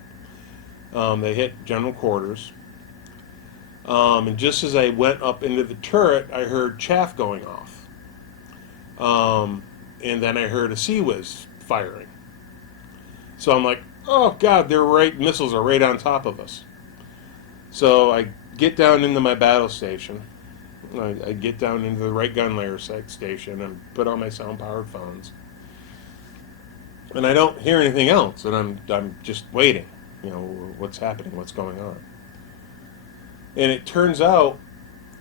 They hit general quarters. And just as I went up into the turret, I heard chaff going off. And then I heard a Sea Whiz firing. So I'm like, oh God, missiles are right on top of us. So I get down into my battle station. I get down into the right gun layer station and put on my sound-powered phones. And I don't hear anything else, and I'm just waiting. You know, what's happening? What's going on? And it turns out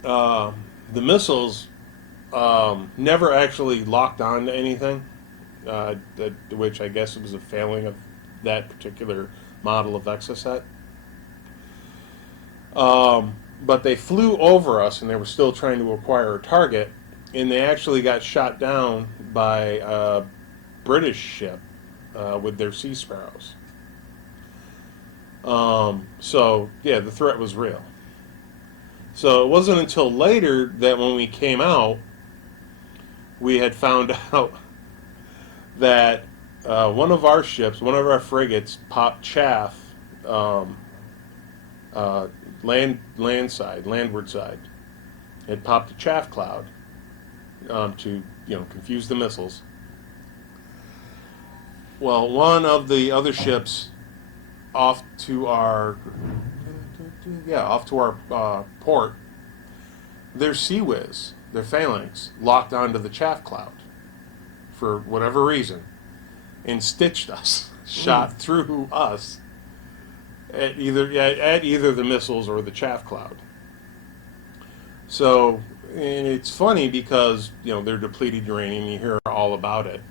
the missiles never actually locked on to anything, which I guess was a failing of that particular model of Exocet. But they flew over us, and they were still trying to acquire a target, and they actually got shot down by a British ship with their Sea Sparrows. So, yeah, the threat was real. So it wasn't until later that when we came out, we had found out that one of our ships, one of our frigates, popped chaff landward side. It popped a chaff cloud to confuse the missiles. Well, one of the other ships off to our port, their Sea Whiz, their Phalanx, locked onto the chaff cloud for whatever reason and stitched us, shot through us at either the missiles or the chaff cloud. So, and it's funny because they're depleted uranium. You hear all about it.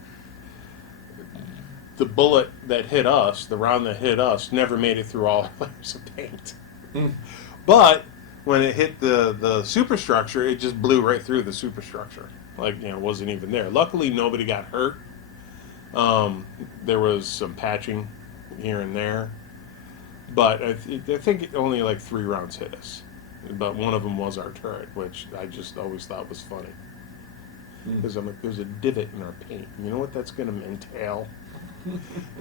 The bullet that hit us, the round that hit us, never made it through all layers of paint. But when it hit the superstructure, it just blew right through the superstructure. Like, it wasn't even there. Luckily, nobody got hurt. There was some patching here and there. But I think only like 3 rounds hit us. But one of them was our turret, which I just always thought was funny. Because I'm like, there's a divot in our paint. You know what that's going to entail?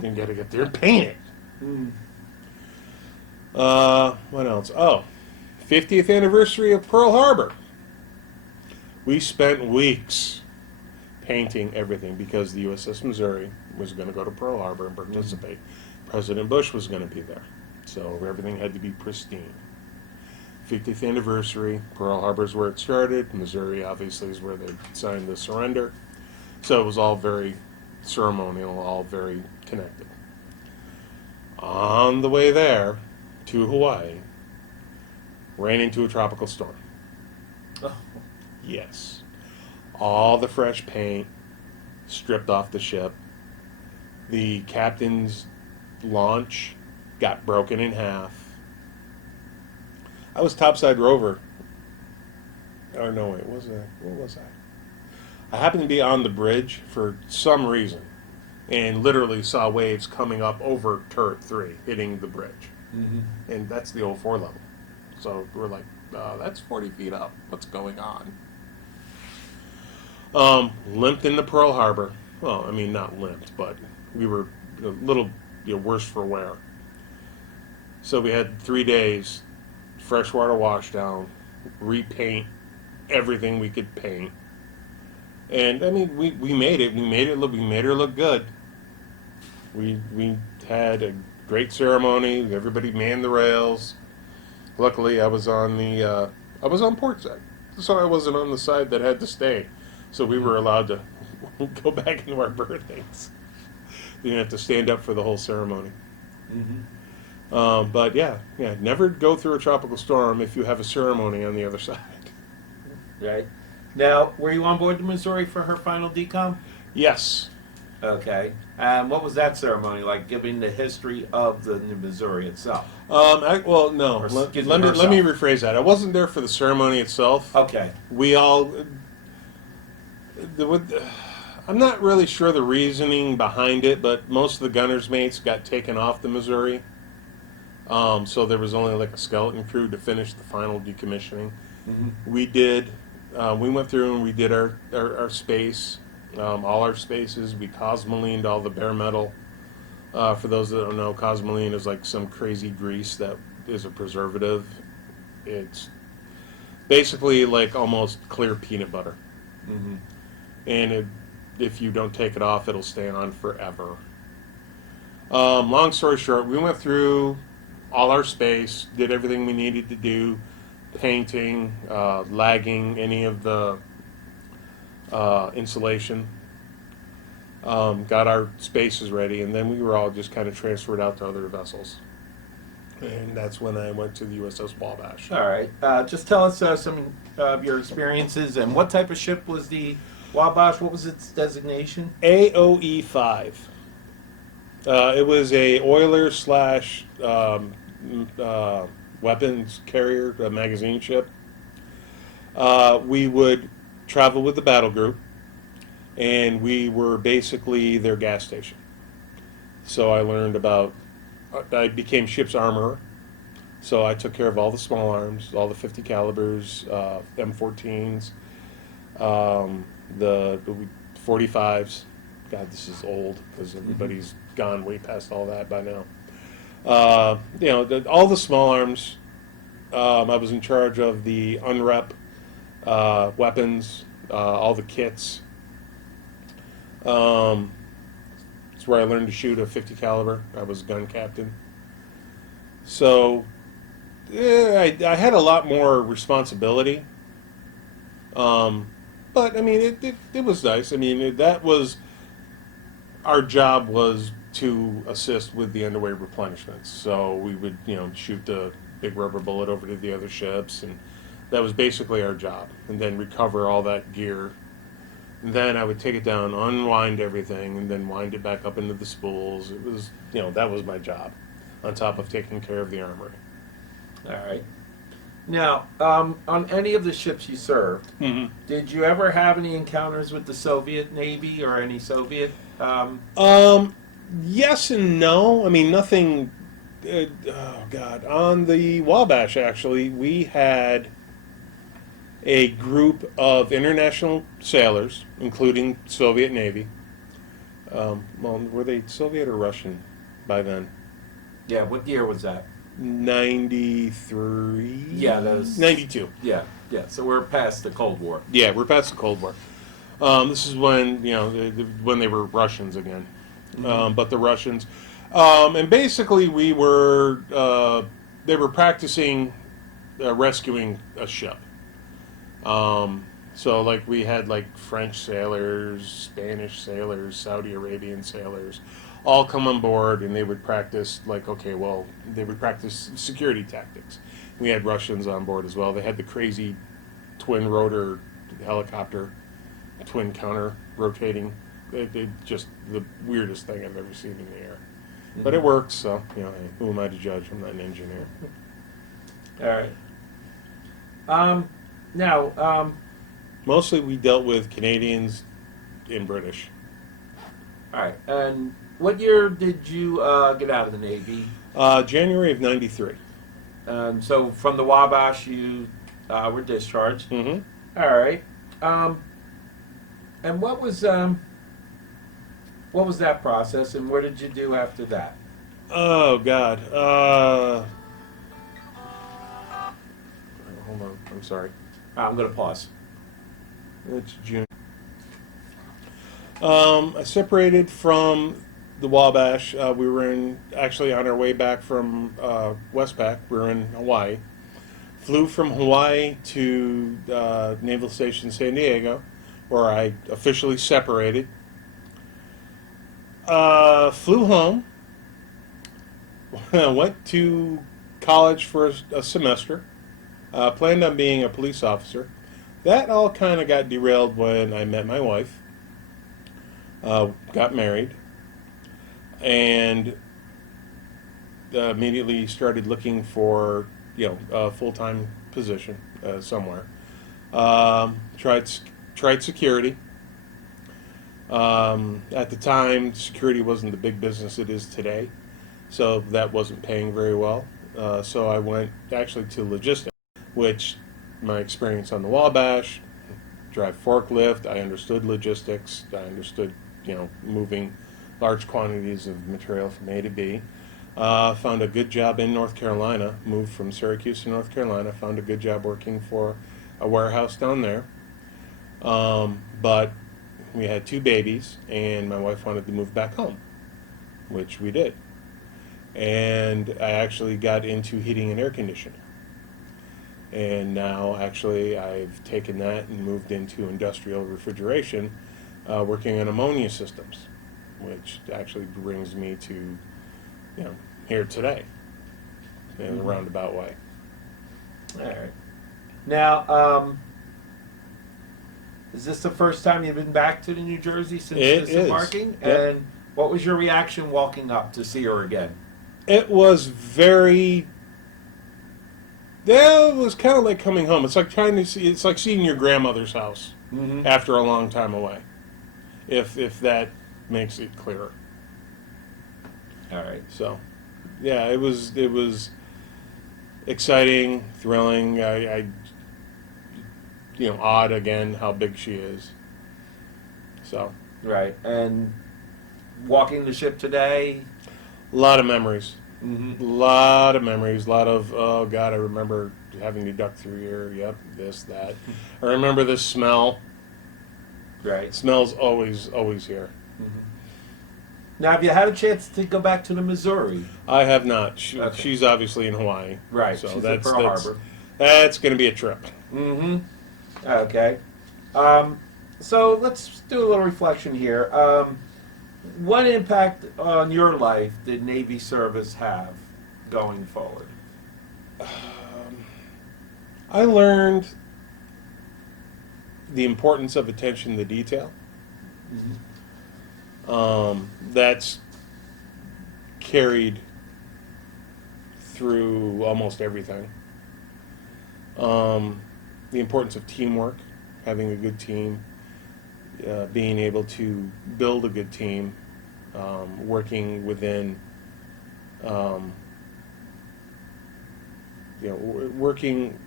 You got to get there and paint it. What else? Oh, 50th anniversary of Pearl Harbor. We spent weeks painting everything because the USS Missouri was going to go to Pearl Harbor and participate. President Bush was going to be there. So everything had to be pristine. 50th anniversary. Pearl Harbor's where it started. Missouri, obviously, is where they signed the surrender. So it was all very ceremonial, all very connected. On the way there to Hawaii, ran into a tropical storm. Oh. Yes. All the fresh paint stripped off the ship. The captain's launch got broken in half. I was topside rover. Oh, no, wait, what was I? I happened to be on the bridge for some reason and literally saw waves coming up over turret 3, hitting the bridge. Mm-hmm. And that's the 04 level. So we're like, that's 40 feet up. What's going on? Limped into Pearl Harbor. Well, I mean, not limped, but we were a little worse for wear. So we had 3 days, freshwater washdown, repaint everything we could paint. And I mean, we made it. We made her look good. We had a great ceremony. Everybody manned the rails. Luckily, I was on port side, so I wasn't on the side that had to stay. So we were allowed to go back into our berthings. Didn't have to stand up for the whole ceremony. Mm-hmm. But yeah, never go through a tropical storm if you have a ceremony on the other side. Right. Now, were you on board the Missouri for her final decom? Yes. Okay. And what was that ceremony like, giving the history of the Missouri itself? Well, no. Or, Let excuse me, me herself. rephrase that. I wasn't there for the ceremony itself. Okay. We all. I'm not really sure the reasoning behind it, but most of the gunners' mates got taken off the Missouri. So there was only like a skeleton crew to finish the final decommissioning. Mm-hmm. We did. We went through and we did our space, all our spaces. We cosmolined all the bare metal. For those that don't know, cosmoline is like some crazy grease that is a preservative. It's basically like almost clear peanut butter. Mm-hmm. And if you don't take it off, it'll stay on forever. Long story short, we went through all our space, did everything we needed to do, painting, lagging any of the insulation, got our spaces ready, and then we were all just kind of transferred out to other vessels. And that's when I went to the USS Wabash. All right. Just tell us some of your experiences and what type of ship was the Wabash? What was its designation? AOE 5. It was a oiler slash weapons carrier, a magazine ship. We would travel with the battle group, and we were basically their gas station. So I learned about. I became ship's armorer. So I took care of all the small arms, all the 50 calibers, M14s, the 45s. God, this is old because everybody's gone way past all that by now. All the small arms. I was in charge of the unrep weapons, all the kits. It's where I learned to shoot a 50 caliber. I was gun captain. So I had a lot more responsibility. But I mean, it was nice. I mean, that was our job, was to assist with the underway replenishments. So we would, shoot the big rubber bullet over to the other ships, and that was basically our job. And then recover all that gear. And then I would take it down, unwind everything, and then wind it back up into the spools. It was, that was my job, on top of taking care of the armory. All right. Now, on any of the ships you served, did you ever have any encounters with the Soviet Navy or any Soviet? Yes and no. I mean, nothing. Oh God! On the Wabash, actually, we had a group of international sailors, including Soviet Navy. Well, were they Soviet or Russian by then? Yeah. What year was that? 93. Yeah, that was 92. Yeah. So we're past the Cold War. Yeah, we're past the Cold War. This is when when they were Russians again. But the Russians, and basically they were practicing rescuing a ship. So like we had like French sailors, Spanish sailors, Saudi Arabian sailors, all come on board, and they would practice like, okay, well, they would practice security tactics. We had Russians on board as well. They had the crazy twin rotor helicopter, twin counter rotating. They just the weirdest thing I've ever seen in the air. But it works, so you know, hey, who am I to judge? I'm not an engineer. All right. Now, Mostly we dealt with Canadians and British. all right. And what year did you get out of the Navy? January of '93. So from the Wabash, you were discharged. Mm-hmm. All right. And what was that process, and what did you do after that? Oh God. Hold on. I'm sorry. I'm going to pause. It's June. I separated from the Wabash. We were actually on our way back from Westpac. We were in Hawaii. Flew from Hawaii to Naval Station San Diego, where I officially separated. Flew home. Went to college for a semester. Planned on being a police officer. That all kind of got derailed when I met my wife. Got married. And immediately started looking for, a full-time position somewhere. Tried security. At the time, security wasn't the big business it is today, so that wasn't paying very well. So I went actually to logistics, which my experience on the Wabash, drive forklift, I understood logistics, I understood, moving large quantities of material from A to B. Found a good job in North Carolina, moved from Syracuse to North Carolina, found a good job working for a warehouse down there. But we had 2 babies, and my wife wanted to move back home, which we did. And I actually got into heating and air conditioning. And now, actually, I've taken that and moved into industrial refrigeration, working on ammonia systems, which actually brings me to, here today, in a roundabout way. All right. Now, is this the first time you've been back to the New Jersey since disembarking? Yep. And what was your reaction walking up to see her again? It was very. Yeah, it was kind of like coming home. It's like it's like seeing your grandmother's house after a long time away. If that makes it clearer. All right. So, yeah, it was exciting, thrilling. I odd again how big she is. So. Right. And walking the ship today? A lot of memories. Mm-hmm. A lot of memories. A lot of, oh God, I remember having to duck through here. Yep, this, that. I remember the smell. Right. It smells always here. Mm-hmm. Now, have you had a chance to go back to the Missouri? I have not. Okay. She's obviously in Hawaii. Right. So She's at Pearl Harbor. That's going to be a trip. Mm-hmm. Okay. So let's do a little reflection here. What impact on your life did Navy service have going forward? I learned the importance of attention to detail. That's carried through almost everything. The importance of teamwork, having a good team, being able to build a good team, working within, working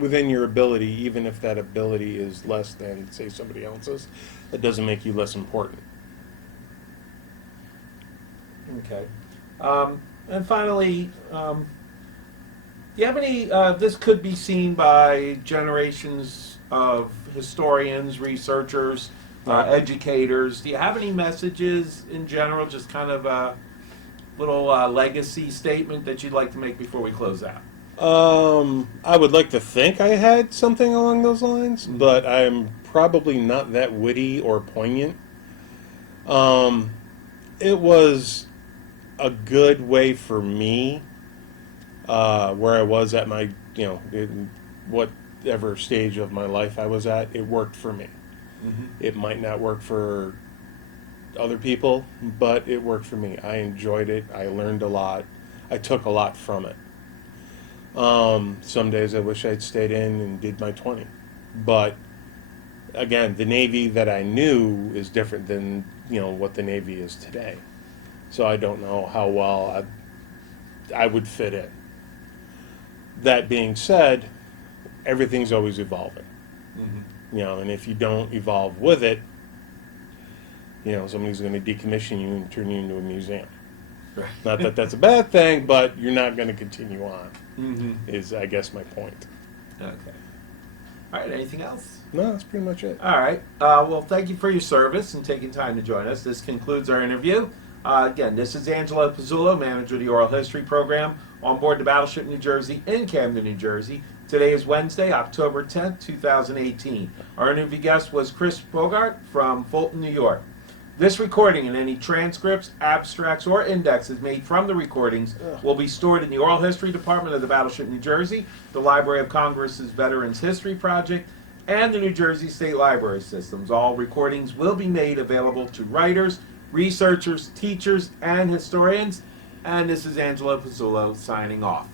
within your ability, even if that ability is less than, say, somebody else's. That doesn't make you less important. Okay. And finally, do you have any, this could be seen by generations of historians, researchers, educators. Do you have any messages in general, just kind of a little legacy statement that you'd like to make before we close out? I would like to think I had something along those lines, but I'm probably not that witty or poignant. Um, it was a good way for me, where I was at my, in whatever stage of my life I was at, it worked for me. Mm-hmm. It might not work for other people, but it worked for me. I enjoyed it. I learned a lot. I took a lot from it. Some days I wish I'd stayed in and did my 20. But again, the Navy that I knew is different than, what the Navy is today. So I don't know how well I would fit in. That being said, everything's always evolving. Mm-hmm. And if you don't evolve with it, somebody's going to decommission you and turn you into a museum. Right. Not that that's a bad thing, but you're not going to continue on, Mm-hmm. is, I guess, my point. Okay. All right. Anything else? No, that's pretty much it. All right. Well, thank you for your service and taking time to join us. This concludes our interview. Again, this is Angelo Pizzullo, manager of the Oral History Program on board the Battleship New Jersey in Camden, New Jersey. Today is Wednesday, October 10th, 2018. Our interview guest was Chris Bogart from Fulton, New York. This recording and any transcripts, abstracts, or indexes made from the recordings will be stored in the Oral History Department of the Battleship New Jersey, the Library of Congress's Veterans History Project, and the New Jersey State Library Systems. All recordings will be made available to writers, researchers, teachers, and historians. And this is Angelo Pizzullo signing off.